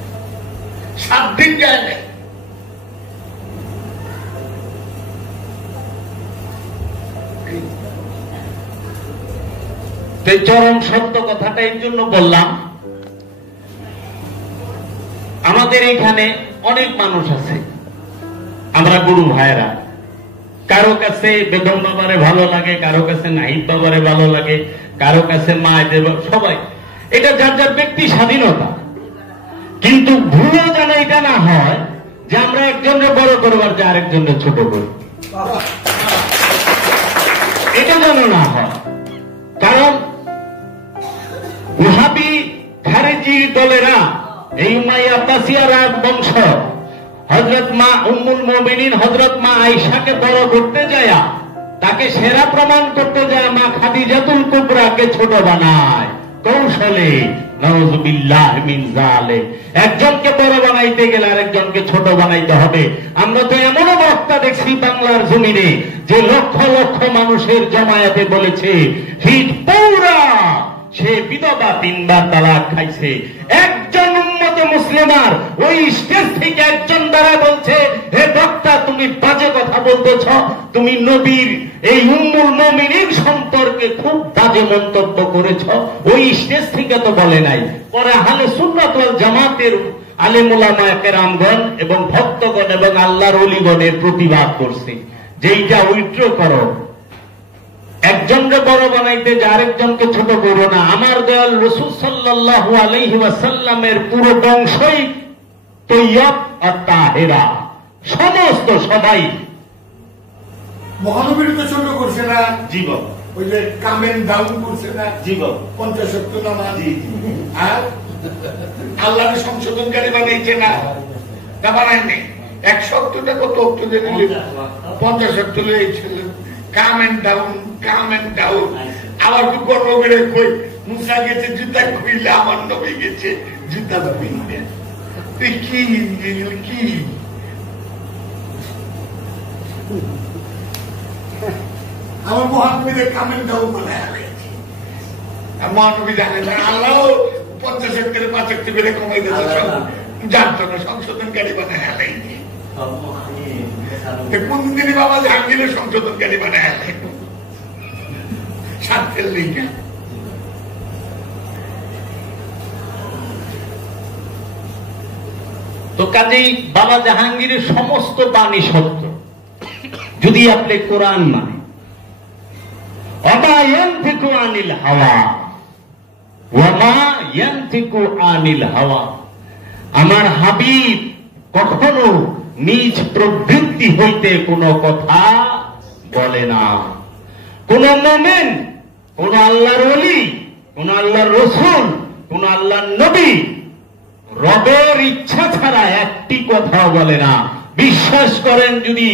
7 দিন যায় নাই। চরম সত্য কথাটা এই জন্য বললাম, আমাদের এখানে অনেক মানুষ আছে, আমরা গুরু ভাইরা, কারো কাছে বেগম বাবারে ভালো লাগে, কারো কাছে নাহিদ বাবারে ভালো লাগে, কারো কাছে মায়েদের, সবাই এটা যার যার ব্যক্তি স্বাধীনতা। কিন্তু ভুলও যেন এটা না হয় যে আমরা একজনকে বড় করবার যে আরেকজনকে ছোট করি, এটা যেন না হয়। কারণ ওয়াহাবি খারেজি দলেরা এই উমাইয়া আব্বাসিয়া রাজ বংশ হযরত মা উম্মুল মুমিনিন হযরত মা আয়েশাকে বড় করতে যায়, তাকে সেরা প্রমাণ করতে যায় মা খাদিজাতুল কুবরাকে ছোট বানায় কৌশলে। নাউযুবিল্লাহ মিন যালিক। একজনকে বড় বানাইতে গেলে আরেকজনকে ছোট বানাইতে হবে। আমরা তো এমনও বক্তা দেখছি বাংলার জমিনে যে লক্ষ লক্ষ মানুষের জমায়েতে বলেছে হিট পৌরা, সে বিধবা 3 বার তালাক খাইছে। একজন উম্মতে মুসলিমার ওই স্টেজ থেকে একজন দ্বারা বলছে, হে বক্তা তুমি বাজে কথা বলতেছ, তুমি নবীর এই উম্মুল মুমিনিন সম্পর্কে খুব বাজে মন্তব্য করেছ। ওই স্টেজ থেকে তো বলে নাই, পরে আহলে সুন্নাত ওয়াল জামাতের আলেম উলামা কেরামগণ এবং ভক্তগণ এবং আল্লাহর ওলিগণের প্রতিবাদ করছে যে এইটা উইথড্র করো, একজনকে বড় বানাইতে যে আরেকজনকে ছোট করো না। আমার দয়াল রাসূল সাল্লাল্লাহু আলাইহি ওয়াসাল্লামের পুরো বংশই তৈয়ব আর তাহেরা, সমস্ত সবাই মহানবীর তো ছোট করছে না জীবন, ওই যে কামেন ডাউন করছে না জীবন 50 নামাজ, আর আল্লাহর সংশোধনকারী বানাইছে না, তা বানায়নি। 100টা কত 50 ছিল কামেন ডাউন, কামেন ডাউন। আবার তো গর্ব করে কই মুসা গেছে জুতা খুইলে, আমার নবী গেছে জুতা খুইলে। কি কি আমার মহানবীদের কামেন ডাউন বানায় গেছে। মহানবী জানেন না, আল্লাহ 50 করে 5 করে কমাই দিয়েছে, যার জন্য সংশোধনকারী বানায় আলাইনি। কোন দিনই বাবা জাহাঙ্গীরের সংশোধনকারী বানায় আলাইনি স্বার্থের লিঙ্গে। তো কাজেই বাবা জাহাঙ্গীরের সমস্ত বাণী সত্য, যদি আপনি কোরআন মানে। ওমা ইয়ানতিকু আনিল হাওয়া, ওমা ইয়ানতিকু আনিল হাওয়া। আমার হাবিব কখনো নিজ প্রবৃত্তি হইতে কোনো কথা বলে না। কোন মুমিন, কোন আল্লাহর ওলি, কোন আল্লাহর রসুল, কোন আল্লাহর নবী রবের ইচ্ছা ছাড়া একটি কথাও বলে না। বিশ্বাস করেন, যদি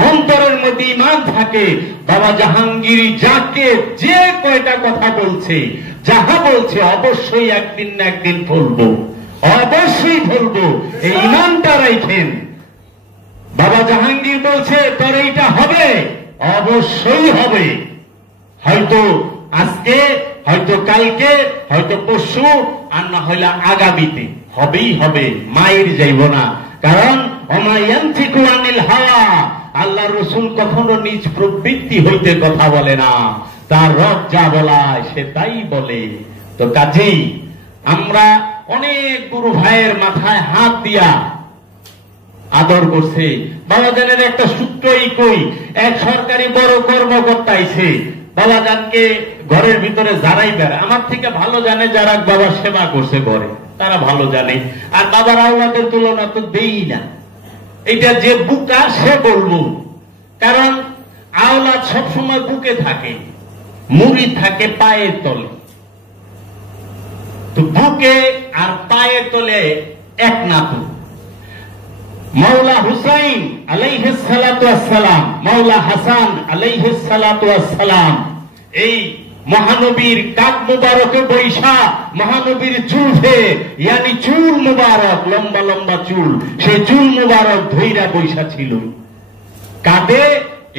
মন্তরের মধ্যে ঈমান থাকে, বাবা জাহাঙ্গীর যাকে যে কয়টা কথা বলছে, যাহা বলছে, অবশ্যই একদিন না একদিন বলবো, অবশ্যই বলবো। এই ঈমানটা রাখেন। বাবা জাহাঙ্গীর বলছে তোর এইটা হবে, অবশ্যই হবে। হয়তো আজকে, হয়তো কালকে, হয়তো পরশু, আর না হইলে আগামীতে হবেই হবে। মায়ের যাইব না, কারণ ওমায়ান্তিকু আনিল হাওয়া, আল্লাহ রসুল কখনো নিজ প্রবৃত্তি হইতে কথা বলে না। তার রব যা বলায় সে তাই বলে। তো কাজেই আমরা অনেক গুরু ভাইয়ের মাথায় হাত দিয়া আদর করছে। বাবাজানের একটা সূত্রই কই, এক সরকারি বড় কর্মকর্তা আইছে, বাবাজানকে ঘরের ভিতরে যারাই বেড়া, আমার থেকে ভালো জানে যারা বাবার সেবা করছে ঘরে, তারা ভালো জানে। আর বাবার আওলাদের তুলনা তো দেই না, এটা যে বুকা সে বলবো, কারণ আওলাদ সবসময় বুকে থাকে, মুড়ি থাকে পায়ের তলে। তো বুকে আর পায়ের তলে এক নাতু। মাওলা হুসাইন আলাইহিস সালাতু ওয়াস সালাম, মাওলা হাসান আলাইহিস সালাতু ওয়াস সালাম, এই মহানবীর কাক মুবারকে বৈশা মহানবীর জুলফে, ইয়ানি চুল মুবারক, লম্বা লম্বা চুল, সেই চুল মুবারক ধইরা বৈশা ছিল। কাঁধে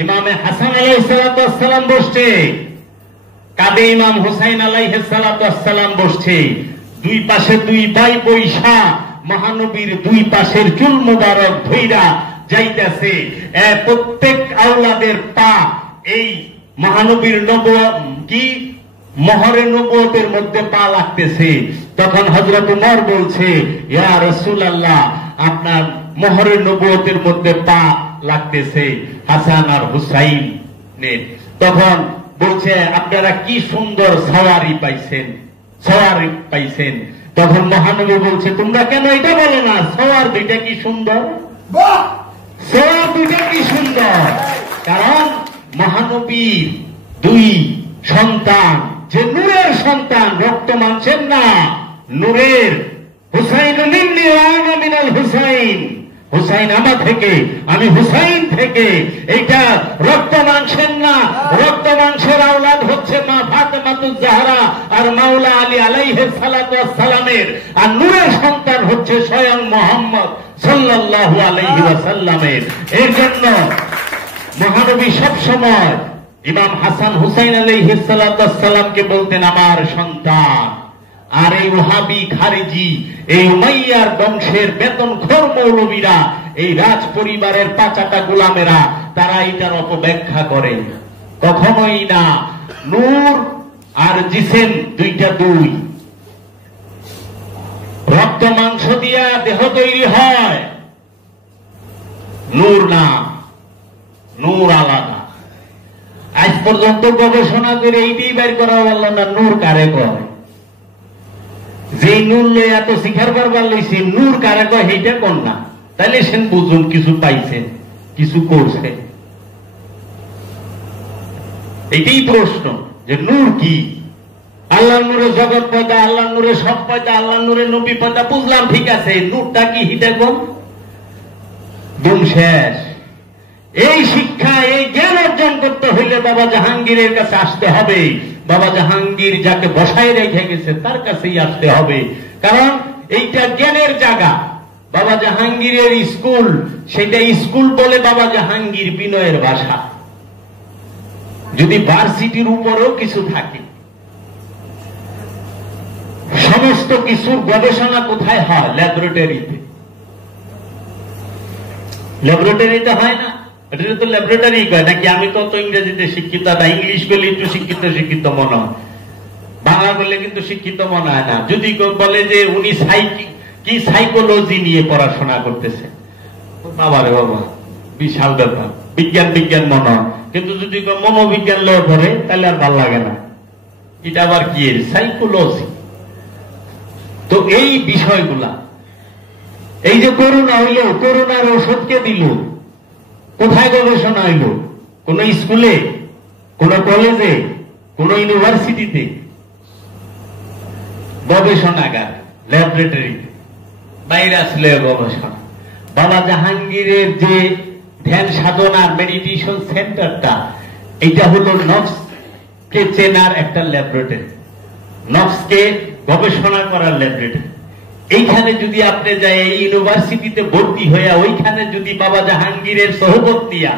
ইমামে হাসান আলাইহিস সালাতু ওয়াস সালাম বসছে, কাঁধে ইমাম হুসাইন আলাইহিস সালাতু ওয়াস সালাম বসছে। দুই পাশে দুই ভাই বৈশা মহানবীর দুই পাশের চুল মুবারক ধইরা যাইতেছে। প্রত্যেক আওলাদের পা এই মহানবীর মহরে নবুয়তের মধ্যে পা লাগতেছে। তখন হযরত উমর বলছে, ইয়া রাসূলুল্লাহ, আপনার মহরে নবুয়তের মধ্যে পা লাগতেছে হাসান আর হুসাইনের। তখন বলছে, আপনারা কি সুন্দর সওয়ারি পাইছেন। তখন মহানবী বলছে, তোমরা কেন এটা বলো না, সওয়ার দুইটা কি সুন্দর, সওয়ার দুইটা কি সুন্দর। কারণ মহানবীর দুই সন্তান, যে নূরের সন্তান, রক্ত মাংসের না, নূরের। হুসাইন মিন্নি ওয়া আনা মিনাল হুসাইন, হুসাইন আমার থেকে, আমি হুসাইন থেকে। এটা রক্ত মাংসের না, রক্ত মাংসের আওলাদ হচ্ছে মা ফাতেমাতুজ জাহরা আর মাওলা আলী আলাইহিস সালাতু ওয়াস সালামের, আর নূরের সন্তান হচ্ছে স্বয়ং মুহাম্মদ সাল্লাল্লাহু আলাইহি ওয়াসাল্লামের। এর জন্য মহানবী সব সময় ইমাম হাসান হুসাইন আলাইহিস সালাতু ওয়াস সালামকে বলতেন আমার সন্তান। আর এই ওহাবি খারিজি, এই উমাইয়ার বংশের বেতনখোর মৌলবীরা, এই রাজ পরিবারের পাচাটা গোলামেরা, তারা এটার অপব্যাখ্যা করে। কখনোই না। নূর আর জিসেম দুইটা দুই, রক্ত মাংস দিয়া দেহ তৈরি হয়, নূর না, নূর আলাদা। আজ পর্যন্ত গবেষণা করে এইটাই বের করা বলল না নূর কারে কয়। যে নূর লই এত শিখার করবার লইছে, নূর কারে কয় সেইটা কোন না, তাইলে সেন বুঝুন কিছু পাইছে, কিছু করছে। এটাই প্রশ্ন যে নূর কি। আল্লাহ নূরে জগৎ পয়দা, আল্লাহ নূরে সব পয়দা, আল্লাহ নূরে নবী পয়দা, বুঝলাম, ঠিক আছে। নূরটা কি হিটা কোন দুম শেষ। এই শিক্ষা, এই জ্ঞান অর্জন করতে হইলে বাবা জাহাঙ্গীরের কাছে আসতে হবে। বাবা জাহাঙ্গীর যাকে বসায় রেখে গেছে তার কাছেই আসতে হবে, কারণ এইটা জ্ঞানের জায়গা। বাবা জাহাঙ্গীরের স্কুল, সেটা স্কুল বলে বাবা জাহাঙ্গীর বিনয়ের ভাষা। যদি ভার্সিটির উপরেও কিছু থাকে, সমস্ত কিছুর গবেষণা কোথায় হয়? ল্যাবরেটরিতে। ল্যাবরেটরিতে হয় না? এটা তো ল্যাবরেটরি কয় নাকি? আমি তো ইংরেজিতে শিক্ষিত না, ইংলিশ বলে একটু শিক্ষিত মনে হয়, বাংলা বললে কিন্তু শিক্ষিত মনে হয় না। যদি বলে যে উনি কি সাইকোলজি নিয়ে পড়াশোনা করতেছে, বাবারে বাবা, বিশাল ব্যাপার, বিজ্ঞান মনে হয়। কিন্তু যদি মনোবিজ্ঞান লয় পড়ে তাহলে আর ভালো লাগে না, এটা আবার কি সাইকোলজি। তো এই বিষয়গুলা এই যে করোনা হইল, করোনার ওষুধকে দিল, কোথায় গবেষণা হইল? কোন স্কুলে, কোন কলেজে, কোন ইউনিভার্সিটিতে? গবেষণাগার, ল্যাবরেটরি, ভাইরাস লয়ে গবেষণা। বাবা জাহাঙ্গীরের যে ধ্যান সাধনার মেডিটেশন সেন্টারটা, এটা হলো নফসকে চেনার একটা ল্যাবরেটরি, নফসকে গবেষণা করার ল্যাবরেটরি। এইখানে যদি আপনি যাই, এই ইউনিভার্সিটিতে ভর্তি হইয়া ওইখানে যদি বাবা জাহাঙ্গীরের সোহবত নিয়া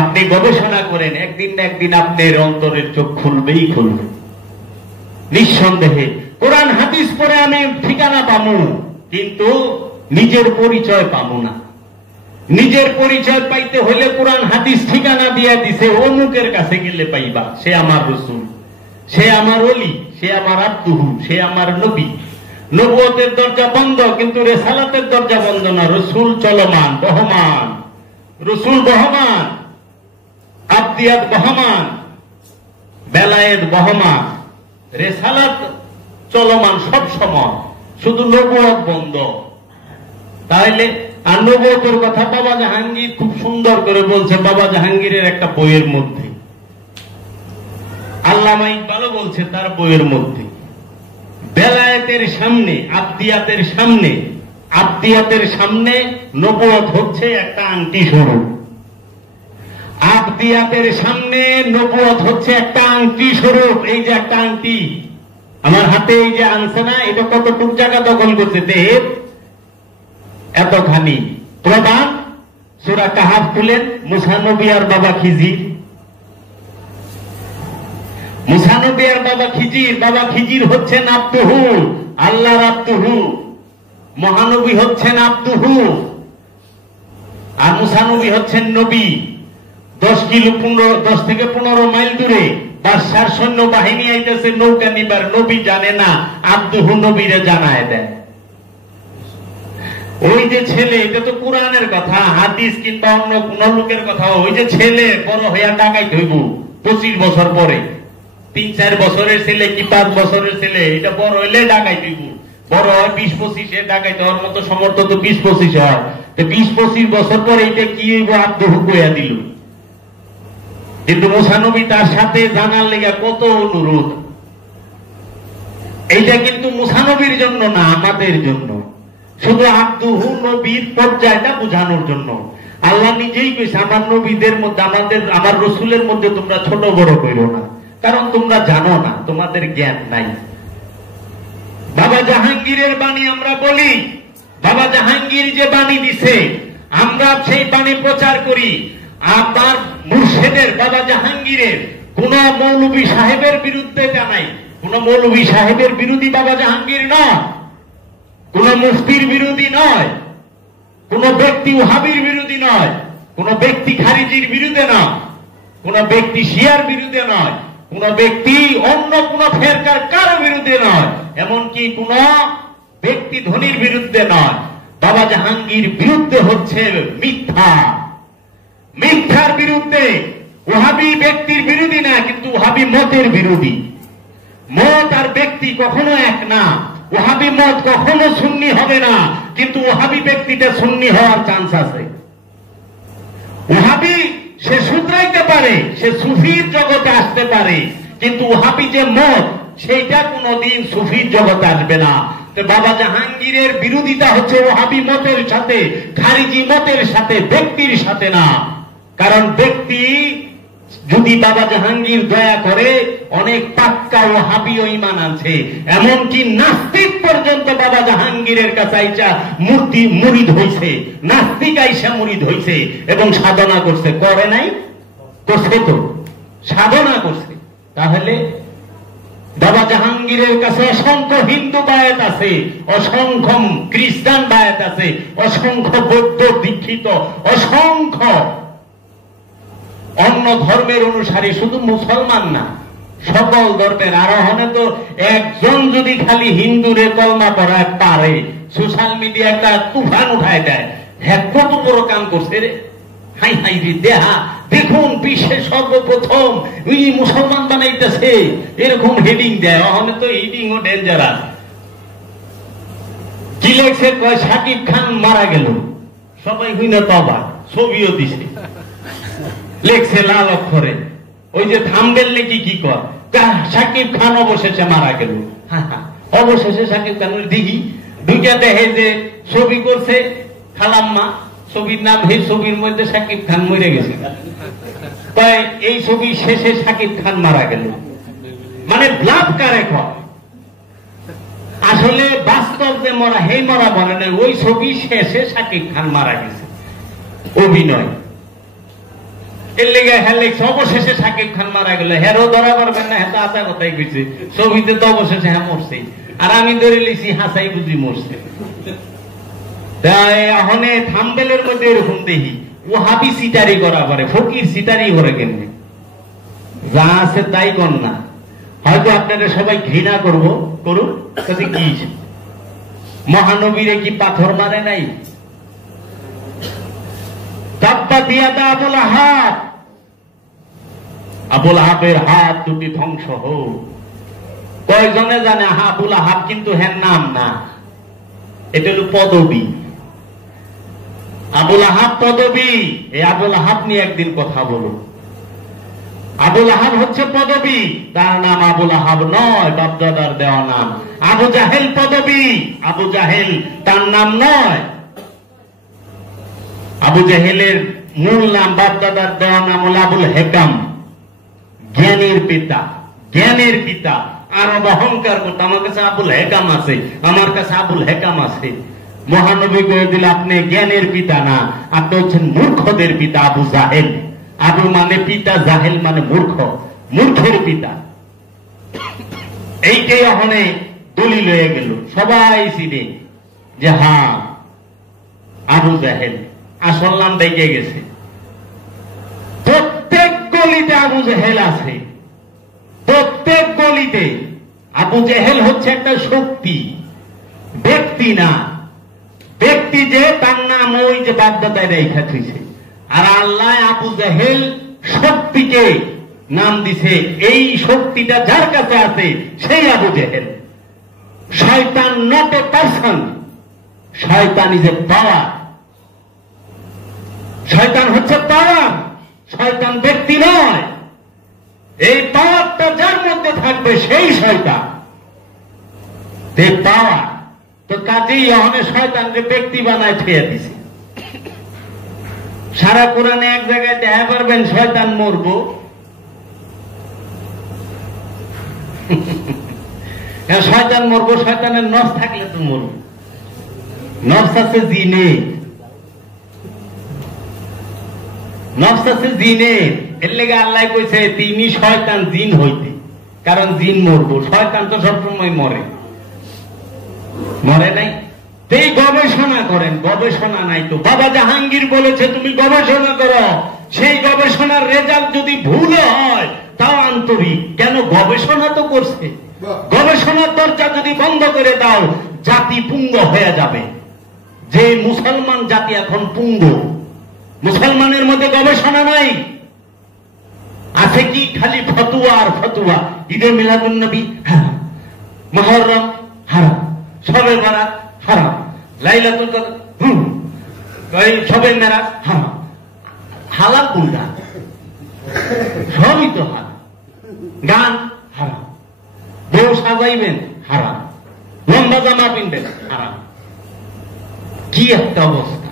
আপনি গবেষণা করেন, একদিন না একদিন আপনার অন্তরের চোখ খুলবেই খুলবে নিঃসন্দেহে। কোরআন হাদিস পরে আমি ঠিকানা পাবো, কিন্তু নিজের পরিচয় পাবো না। নিজের পরিচয় পাইতে হলে কোরআন হাদিস ঠিকানা দিয়ে দিছে, অমুকের কাছে গেলে পাইবা। সে আমার রসুল, সে আমার ওলি, সে আমার আব্দুহু, সে আমার নবী। নবুয়তের দরজা বন্ধ, কিন্তু রেসালাতের দরজা বন্ধ না। রসুল চলমান, বহমান, রসুল বহমান, আব্দিয়াত বহমান, বেলায়েত বহমান, রেসালাত চলমান সব সময়, শুধু নবুয়ত বন্ধ। তাহলে আর নবুয়তের কথা বাবা জাহাঙ্গীর খুব সুন্দর করে বলছে বাবা জাহাঙ্গীরের একটা বইয়ের মধ্যে, আল্লামা ইকবালও বলছে তার বইয়ের মধ্যে। বেলায়েতের সামনে, আব্দিয়াতের সামনে, আব্দিয়াতের সামনে নবুয়ত হচ্ছে একটা আংটি স্বরূপ। আব্দিয়াতের সামনে নবুয়ত হচ্ছে একটা আংটি স্বরূপ। এই যে একটা আংটি আমার হাতে এই যে আনছে না, এটা কতটুকু জায়গা দখল করছে? দেহের এতখানি। প্রমাণ সূরা কাহাফ খুলেন, মুসা নবী আর বাবা খিজির। মুসা নবী আর বাবা খিজির, বাবা খিজির হচ্ছেন আব্দুহু, আল্লাহর আব্দুহু। মহানবী হচ্ছেন আব্দুহু, আর মুসা নবী হচ্ছেন নবী। 10 থেকে 15 মাইল দূরে বাদশার সৈন্য বাহিনী আইতেছে নৌকা নিবার, নবী জানে না, আব্দুহু নবীরে জানায় দেয়। ওই যে ছেলে, এটা তো কোরআনের কথা, হাদিস কিংবা অন্য কোন লোকের কথা। ওই যে ছেলে বড় হইয়া ডাকাইত হইব 25 বছর পরে, 3-4 বছরের ছেলে কি 5 বছরের ছেলে, এটা বড় হইলে ডাকাইত হইব। বড় হয় 20-25, ডাকাইত হওয়ার মতো সমর্থ তো 20-25 হয়। 20-25 বছর পরে এটা কি হইব? আব্দুহু কইয়া দিল। কিন্তু মুসা নবী তার সাথে জানার লেগে কত অনুরোধ। এইটা কিন্তু মুসা নবীর জন্য না, আমাদের জন্য। শুধু আব্দুহু নবীর পর্যায়টা বোঝানোর জন্য। আল্লাহ নিজেই কইছে আমার নবীদের মধ্যে, আমার রসুলের মধ্যে তোমরা ছোট বড় কইরো না, কারণ তোমরা জানো না, তোমাদের জ্ঞান নাই। বাবা জাহাঙ্গীরের বাণী আমরা বলি, বাবা জাহাঙ্গীর যে বাণী দিছে আমরা সেই বাণী প্রচার করি। আপনার মুর্শিদের বাবা জাহাঙ্গীরের কোন মৌলভী সাহেবের বিরুদ্ধে জানাই, কোন মৌলভী সাহেবের বিরোধী বাবা জাহাঙ্গীর নয়, কোন মুফতির বিরোধী নয়, কোন ব্যক্তি ওহাবির বিরোধী নয়, কোন ব্যক্তি খারিজির বিরুদ্ধে নয়, কোন ব্যক্তি শিয়ার বিরুদ্ধে নয়, কোন ব্যক্তি অন্য কোন ফেরকার কারো বিরুদ্ধে নয়, এমনকি কোন ব্যক্তি ধনীর বিরুদ্ধে নয়। বাবা জাহাঙ্গীর বিরুদ্ধে হচ্ছে মিথ্যা, মিথ্যার বিরুদ্ধে। ওহাবি ব্যক্তির বিরোধী না, কিন্তু ওহাবি মতের বিরোধী। মত আর ব্যক্তি কখনো এক না। ওহাবি মত কখনো সুন্নি হবে না, কিন্তু ওহাবি ব্যক্তিটা সুন্নি হওয়ার চান্স আছে। ওহাবি সে শুধরাইতে পারে, সে সুফির জগতে আসতে পারে, কিন্তু ওহাবি যে মত সেইটা কোনদিন সুফির জগতে আসবে না। বাবা জাহাঙ্গীরের বিরোধিতা হচ্ছে ওহাবি মতের সাথে, খারিজি মতের সাথে, ব্যক্তির সাথে না। কারণ ব্যক্তি যদি বাবা জাহাঙ্গীর দয়া করে, অনেক পাক্কা ওহাবি ঈমান আছে, এমনকি নাস্তিক পর্যন্ত বাবা জাহাঙ্গীরের কাছে আইসা মুরিদ হইছে, নাস্তিক আইসা মুরিদ হইছে এবং সাধনা করছে। করে নাই? করছে তো, সাধনা করছে। তাহলে বাবা জাহাঙ্গীরের কাছে অসংখ্য হিন্দু বায়াত আছে, অসংখ্য খ্রিস্টান বায়াত আছে, অসংখ্য বৌদ্ধ দীক্ষিত, অসংখ্য অন্য ধর্মের অনুসারী, শুধু মুসলমান না, সকল ধর্মের। আরোহণে তো একজন যদি খালি হিন্দুরে কলমা পড়ায় পারে, সোশ্যাল মিডিয়া একটা তুফান উঠায় দেয়। হ্যাঁ, কত বড় কাম করছে রে, হাই হাই রে, দেহা দেখুন বিশ্বের সর্বপ্রথম মুসলমান বানাইতেছে, এরকম হেডিং দেয়। ওখানে তো হেডিং ও ডেঞ্জারাস। কি লেখছে কয় শাকিব খান মারা গেল, সবাই হইনা তো অবাক, ছবিও দিছে, লেখছে লাল অক্ষরে, ওই যে থাম্বনেল লেখি কি কয় শাকিব খান অবশেষে মারা গেল। অবশেষে শাকিব খান দেখি দুইটা দেখে যে ছবি করছে খালাম্মা, ছবির নাম, এই ছবির মধ্যে শাকিব খান মরে গেছে, তাই এই ছবি শেষে শাকিব খান মারা গেল। মানে ব্লাফ কারে কয়, আসলে বাস্তব যে মরা হে মরা মনে নেই, ওই ছবি শেষে শাকিব খান মারা গেছে, অভিনয়। এর লেগে হ্যাঁ লেগছে অবশেষে শাকিব খান মারা গেল, হেরো ধরা পারবেন না, হ্যাঁ আশা কথাই কইছে, ছবিতে তো অবশেষে হ্যাঁ মরছে, আর আমি ধরে লিখছি হাসাই বুঝি মরছে। এখন থাম্বনেলের মধ্যে এরকম দেখি ওহাবি সিটারি করা পারে, ফকির সিটারি করে কেমনে, যা আছে তাই কর না। হয়তো আপনারা সবাই ঘৃণা করবো, করুন, কি মহানবীরে কি পাথর মারে নাই? তাব্বাত ইয়াদা আবুল আহাব, আবুল আহাবের হাত দুটি ধ্বংস হোক। কয়জনে জানে আবুল আহাব কিন্তু হ্যাঁ নাম না, এটা হলো পদবী। আবুল আহাব পদবী, এই আবুল আহাব নিয়ে একদিন কথা বলুন। আবুল আহাব হচ্ছে পদবী, তার নাম আবুল আহাব নয়, বাপদাদার দেওয়া নাম। আবু জাহেল পদবী, আবু জাহেল তার নাম নয়। আবু জাহেলের মূল নাম, বাপদাদার দেওয়া নাম হল আবুল হেকাম, জ্ঞানের পিতা, জ্ঞানের পিতা। আরব অহংকার করতো, আমার কাছে আবুল হেকাম আছে, আমার কাছে আবুল হেকাম আছে। মহানবী কয়ে দিল আপনি জ্ঞানের পিতা না, আপনি হচ্ছেন মূর্খদের পিতা, আবু জাহেল। আবু মানে পিতা, জাহেল মানে মূর্খ, মূর্খের পিতা। এইটাই ওখানে দলিল হয়ে গেল, সবাই চিনে যে হ্যাঁ আবু জাহেল। আসল নাম দেখে গেছে, প্রত্যেক গলিতে আবু জাহেল আছে, প্রত্যেক গলিতে। আবু জাহেল হচ্ছে একটা শক্তি, ব্যক্তি না। ব্যক্তি যে তার নাম ওই যে বাগদাদায় রেখা থইছে, আর আল্লাহ আবু জাহেল শক্তিকে নাম দিছে, এই শক্তিটা যার কাছে আছে সেই আবু জাহেল। শয়তান নট এ পারসন, শয়তান ইজ এ পাওয়ার। শয়তান হচ্ছে পাওয়ার, শয়তান ব্যক্তি নয়। এই পাওয়ারটা যার মধ্যে থাকবে সেই শয়তান, পাওয়ার। তো কাজেই অনেক শয়তানকে ব্যক্তি বানায় ঠেয়ে দিছে। সারা কোরআনে এক জায়গায় দেখা পারবেন শয়তান মরবো, শয়তান মরবো, শয়তানের নফস থাকলে তো মরবো। নফস আছে জিনে, নফস আছে জিনে। এর লেগে আল্লাহ কইছে তিনি শয়তান জিন হইতে, কারণ জিন মরবো, শয়তান তো সবসময় মরে, মরে নাই। এই গবেষণা করেন, গবেষণা নাই তো। বাবা জাহাঙ্গীর বলেছে তুমি গবেষণা করো, সেই গবেষণার রেজাল্ট যদি ভুল হয় তাও আন্তরিক। কেন? গবেষণা তো করছে। গবেষণার দরজা যদি বন্ধ করে দাও, জাতি পুঙ্গ হয়ে যাবে। যে মুসলমান জাতি এখন পুঙ্গ, মুসলমানের মধ্যে গবেষণা নাই, আছে কি খালি ফতুয়া আর ফতুয়া। ঈদে মিলাদুন নবী হারাম, মুহররম হারাম, শবে বরাত হারাম, লাইলাতুল কদর শবে মেরাজ হারাম। হালাল কোনটা? সবই তো হারাম। গান হারাম, বউ সাজাইবেন হারাম, লম্বা জামা পিনবেন হারাম। কি একটা অবস্থা!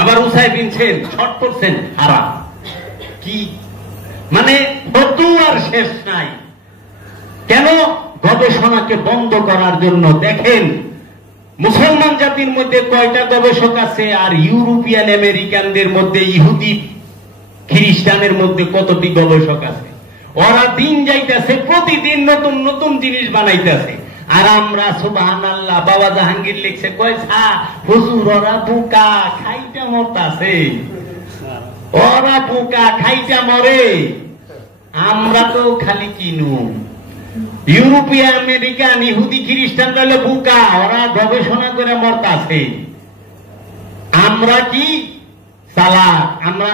আবার উসাই পিনছেন, শর্ট করছেন হারাম। কি মানে ফতুয়ার শেষ নাই। কেন? গবেষণাকে বন্ধ করার জন্য। দেখেন মুসলমান জাতির মধ্যে কয়টা গবেষক আছে, আর ইউরোপিয়ান আমেরিকানদের মধ্যে, ইহুদি খ্রিস্টানের মধ্যে কতটি গবেষক আছে। ওরা দিন যাইতেছে, প্রতিদিন নতুন নতুন জিনিস বানাইতেছে। আর আমরা সুবহানাল্লাহ, বাবা জাহাঙ্গীর লিখছে কয়ছা হুজুর ওরা পোকা খাইটা মরতাছে, ওরা পোকা খাইটা মরে, আমরা তো খালি কিনু। ইউরোপিয়ান আমেরিকান ইহুদি খ্রিস্টান হলে বোকা, ওরা গবেষণা করে মরতাছে। আমরা কি চালাক, আমরা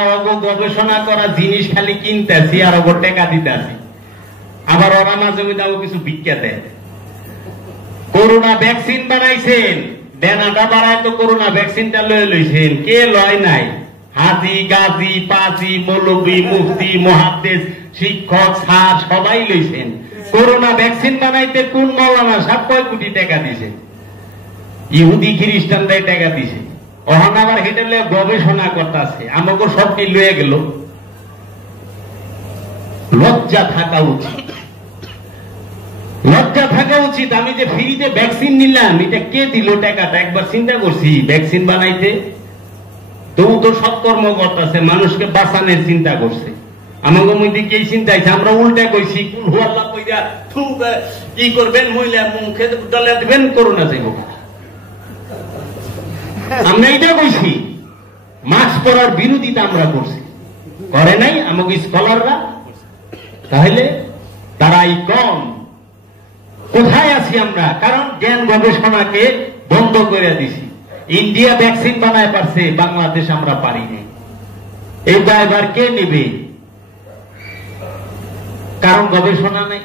গবেষণা করা জিনিস খালি কিনতেছি আর ওগো টেকা দিতেছি। আবার ওরা মাঝে মধ্যে কিছু ভিক্ষা দেয়। করোনা ভ্যাকসিন বানাইছেন, বেনাটা বাড়ায় তো করোনা ভ্যাকসিনটা লয়ে লইছেন, কে লয় নাই? হাজি, গাজী, পাজি, মৌলবী, মুফতি, মুহাদ্দিস, শিক্ষক, স্যার সবাই লইছেন। করোনা ভ্যাকসিন বানাইতে কোন মৌলানা সাহেব কয় কোটি টাকা দিছে? ইহুদি খ্রিস্টানরাই টাকা দিছে। ওখানে আবার হেঁটে লয়ে গবেষণা করতেছে, আমাকে সবটি লয়ে গেল। লজ্জা থাকা উচিত, লজ্জা থাকা উচিত। আমি যে ফ্রিতে ভ্যাকসিন নিলাম, এটা কে দিল টাকাটা? একবার চিন্তা করছি ভ্যাকসিন বানাইতে? তো সব কর্ম করতেছে, মানুষকে বাঁচানোর চিন্তা করছে। আমাকে মধ্যে কি চিন্তা হয়েছে? আমরা উল্টা কইছি, কি করবেন, মহিলা মুখে ডালে দিবেন, করোনা যাইব। আমরা এটা কইছি, মাস্ক পরার বিরোধিতা আমরা করছি, করে নাই আমাকে স্কলাররা। তাহলে তারাই কম। কোথায় আছি আমরা? কারণ জ্ঞান গবেষণাকে বন্ধ করে দিছি। ইন্ডিয়া ভ্যাকসিন বানায় পারছে, বাংলাদেশ আমরা পারি নাই। এই দায়ভার কে নেবে? কারণ গবেষণা নেই।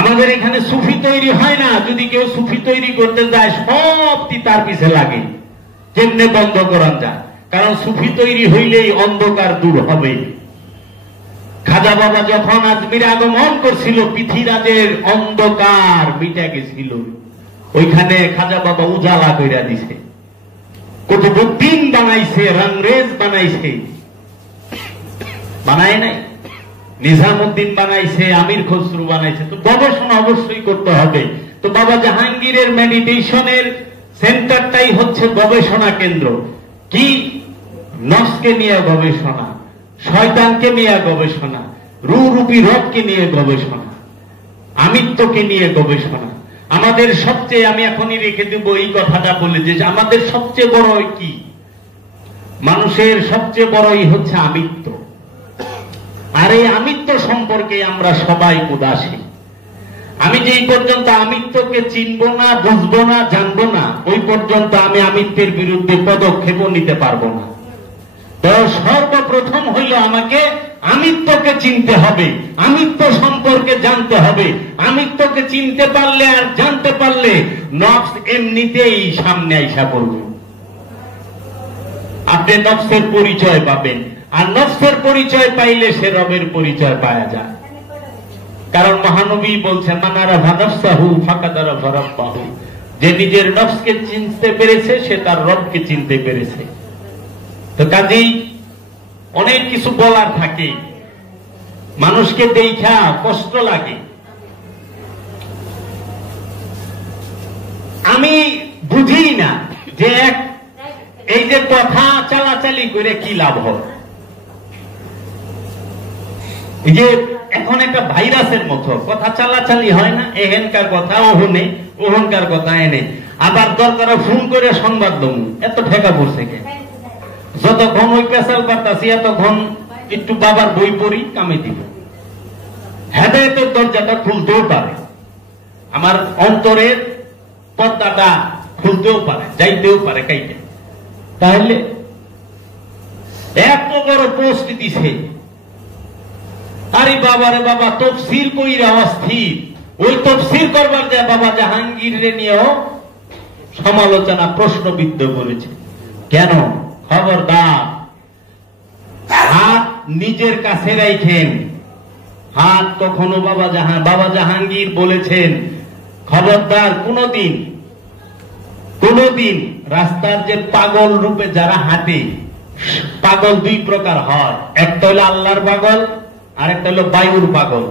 আমাদের এখানে সুফি তৈরি হয় না। যদি কেউ সুফি তৈরি করতে যায়, সবটি তার পিছে লাগে, কেমনে বন্ধ করা যায়। কারণ সুফি তৈরি হইলেই অন্ধকার দূর হবে। খাজা বাবা যখন আজমিরে আগমন করছিল, পৃথিবীরাজের অন্ধকার মিটে গেছিল। ওইখানে খাজা বাবা উজালা কইরা দিছে। কুতুবউদ্দিন বানাইছে, রংরেজ বানাইছে, বানায় নাই? নিজামুদ্দিন বানাইছে, আমির খসরু বানাইছে। তো গবেষণা অবশ্যই করতে হবে। তো বাবা জাহাঙ্গীরের মেডিটেশনের সেন্টারটাই হচ্ছে গবেষণা কেন্দ্র। কি? নফসকে নিয়ে গবেষণা, শয়তানকে নিয়ে গবেষণা, রূপী রবকে নিয়ে গবেষণা, আমিত্বকে নিয়ে গবেষণা। আমাদের সবচেয়ে, আমি এখনই রেখে দেব এই কথাটা বলে, যে আমাদের সবচেয়ে বড় কি? মানুষের সবচেয়ে বড়ই হচ্ছে আমিত্ব। আর এই আমিত্ব সম্পর্কে আমরা সবাই উদাসীন। আমি যেই পর্যন্ত আমিত্বকে চিনব না, বুঝবো না, জানবো না, ওই পর্যন্ত আমি আমিত্বের বিরুদ্ধে পদক্ষেপও নিতে পারবো না। তো সর্বপ্রথম হইল আমাকে আমিত্বকে চিনতে হবে, আমিত্ব সম্পর্কে জানতে হবে। আমিত্বকে চিনতে পারলে আর জানতে পারলে নফস এমনিতেই সামনে আইসা পড়বে। আপনি নফসের পরিচয় পাবেন, আর নফসের পরিচয় পাইলে সে রবের পরিচয় পাওয়া যায়। কারণ মহানবী বলছেন, মানারাফা নফসাহু ফাকাদ আরাফা রাব্বাহু। যে নিজের নফসকে চিনতে পেরেছে, সে তার রবকে চিনতে পেরেছে। তো কাজেই অনেক কিছু বলার থাকে, মানুষকে দেখা কষ্ট লাগে। আমি বুঝি না যে এই যে কথা চালাচালি করে কি লাভ হয়। এই যে এখন একটা ভাইরাসের মতো কথা চালাচালি হয় না, এহেনকার কথা ওহনে, ওহনকার কথা এনে, আবার দরকার ফোন করে সংবাদ দেব। এত ঠেকা পড়ছে কে? যতক্ষণ ওই পেশাল পাতাছি, এতক্ষণ একটু বাবার বই পড়ি, কামে দিব। হেদায়েতের দরজাটা খুলতেও পারে, আমার অন্তরের পর্দাটা খুলতেও পারে, যাইতেও পারে কাইতে। তাহলে এত বড় পোস্ট দিছে, আরে বাবারে বাবা, তফসির কইরা অস্থির। ওই তফসির করবার যায় বাবা জাহাঙ্গীরের নিয়েও সমালোচনা, প্রশ্নবিদ্ধ করেছে। কেন? খবরদার, হাত নিজের কাছে রাখেন। হাত কখনো বাবা জাহাঙ্গীর বলেছেন, খবরদার কোনদিন রাস্তার যে পাগল রূপে যারা হাঁটে, পাগল দুই প্রকার হয়, একটা হলো আল্লাহর পাগল, আর একটা হলো বায়ুর পাগল।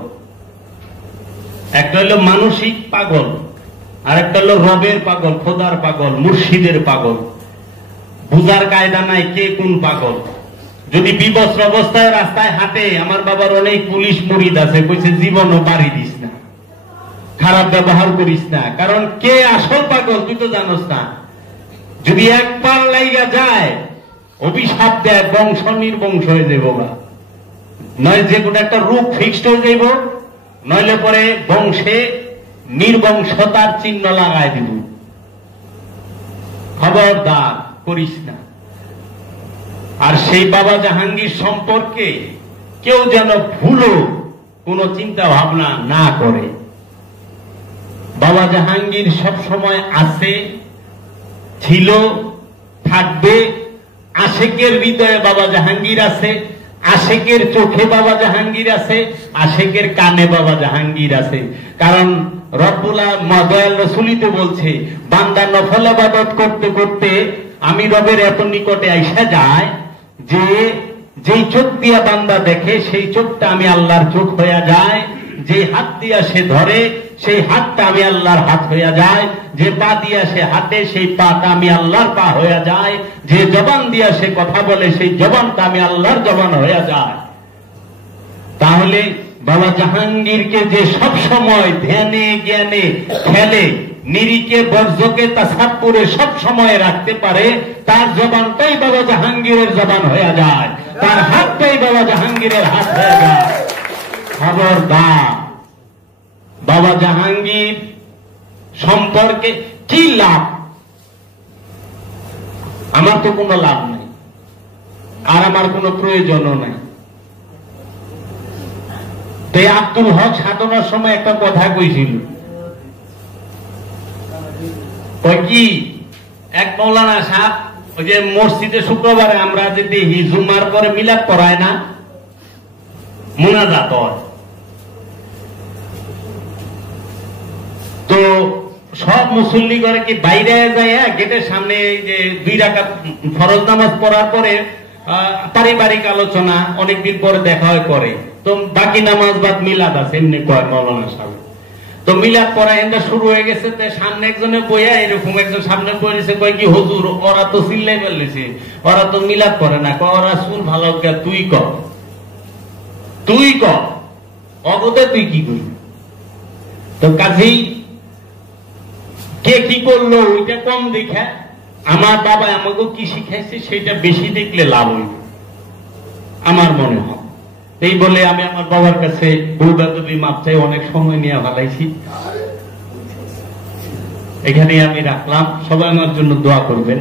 একটা হলো মানসিক পাগল, আর একটা হলো রবের পাগল, খোদার পাগল, মুর্শিদের পাগল। বুঝার কায়দা নাই কে কোন পাগল। যদি বিবস্ত্র অবস্থায় রাস্তায় হাঁটে, আমার বাবার অনেক পুলিশ মুরিদ আছে, কইছে জীবনও বাড়ি দিস না, খারাপ ব্যবহার করিস না। কারণ কে আসল পাগল তুই তো জানোস না। যদি একবার লাইগা যায়, অভিশাপ দেয়, বংশ নির্বংশ হয়ে যাবো, নয় যে কোনো একটা রূপ ফিক্সড হয়ে যাইব, নইলে পরে বংশে নির্বংশতার চিহ্ন লাগাই দিব। খবরদার করিস না। আর সেই বাবা জাহাঙ্গীর সম্পর্কে কেউ যেন ভুলো কোনো চিন্তা ভাবনা না করে। বাবা জাহাঙ্গীর সব সময় আছে, ছিল, থাকবে। আশেকের হৃদয়ে বাবা জাহাঙ্গীর আছে, আশেকের চোখে বাবা জাহাঙ্গীর আছে, আশেকের কানে বাবা জাহাঙ্গীর আছে। কারণ রব্বুল দয়াল রসুলিতে বলছে, বান্দা নফল ইবাদত করতে করতে আমি রবের এত নিকটে আইসা যায় যে যেই চোখ দিয়া বান্দা দেখে সেই চোখটা আমি আল্লাহর চোখ হইয়া যায়, যে হাত দিয়া সে ধরে সেই হাতটা আমি আল্লাহর হাত হইয়া যায়, যে পা দিয়া সে হাতে সেই পাটা আমি আল্লাহর পা হইয়া যায়, যে জবান দিয়া সে কথা বলে সেই জবানটা আমি আল্লাহর জবান হইয়া যায়। তাহলে বাবা জাহাঙ্গীরকে যে সব সময় ধ্যানে জ্ঞানে খেলে নিরিকে বর্জকে তাসাব্বুরে সব সময় রাখতে পারে, তার জবানটাই বাবা জাহাঙ্গীরের জবান হয়ে যায়, তার হাতটাই বাবা জাহাঙ্গীরের হাত হয়ে যায়। খবরদার, বাবা জাহাঙ্গীর সম্পর্কে কি লাভ? আমার তো কোনো লাভ নাই, আর আমার কোনো প্রয়োজনও নাই। তো আব্দুল হক সাধনার সময় একটা কথা কইছিল, কি এক মৌলানা সাহেব ওই যে মসজিদে শুক্রবারে আমরা যে দেখি জুমার পরে মিলাদ পড়ায় না, মুনাজাত হয়, তো সব মুসল্লি করে কি বাইরে যায় গেটের সামনে যে 2 রাকাত ফরজ নামাজ পড়ার পরে পারিবারিক আলোচনা অনেকদিন পরে দেখা হয় করে, তো বাকি নামাজ বাদ মিলাদ আছে এমনি কয় মৌলানা সাহেব। তো মিলাদ পড়া এনটা শুরু হয়ে গেছে, সামনে একজনে বইয়া এরকম একজন সামনে পড়েছে, কয় কি হুজুর ওরা তো চিল্লাই ফেলেছে, ওরা তো মিলাদ পড়ে না, ওরা চুল ভালো, তুই ক, তুই ক অগতে তুই কি করবি? তো কাজেই কে কি করলো ওইটা কম দেখা, আমার বাবা আমাকে কি শিখাইছে সেটা বেশি দেখলে লাভ হইব আমার মনে হয়। এই বলে আমি আমার বাবার কাছে ভুলবাদবি মাপ চাই, অনেক সময় নিয়ে ভালাইছি, এখানে আমি রাখলাম। সবাই আমার জন্য দোয়া করবেন।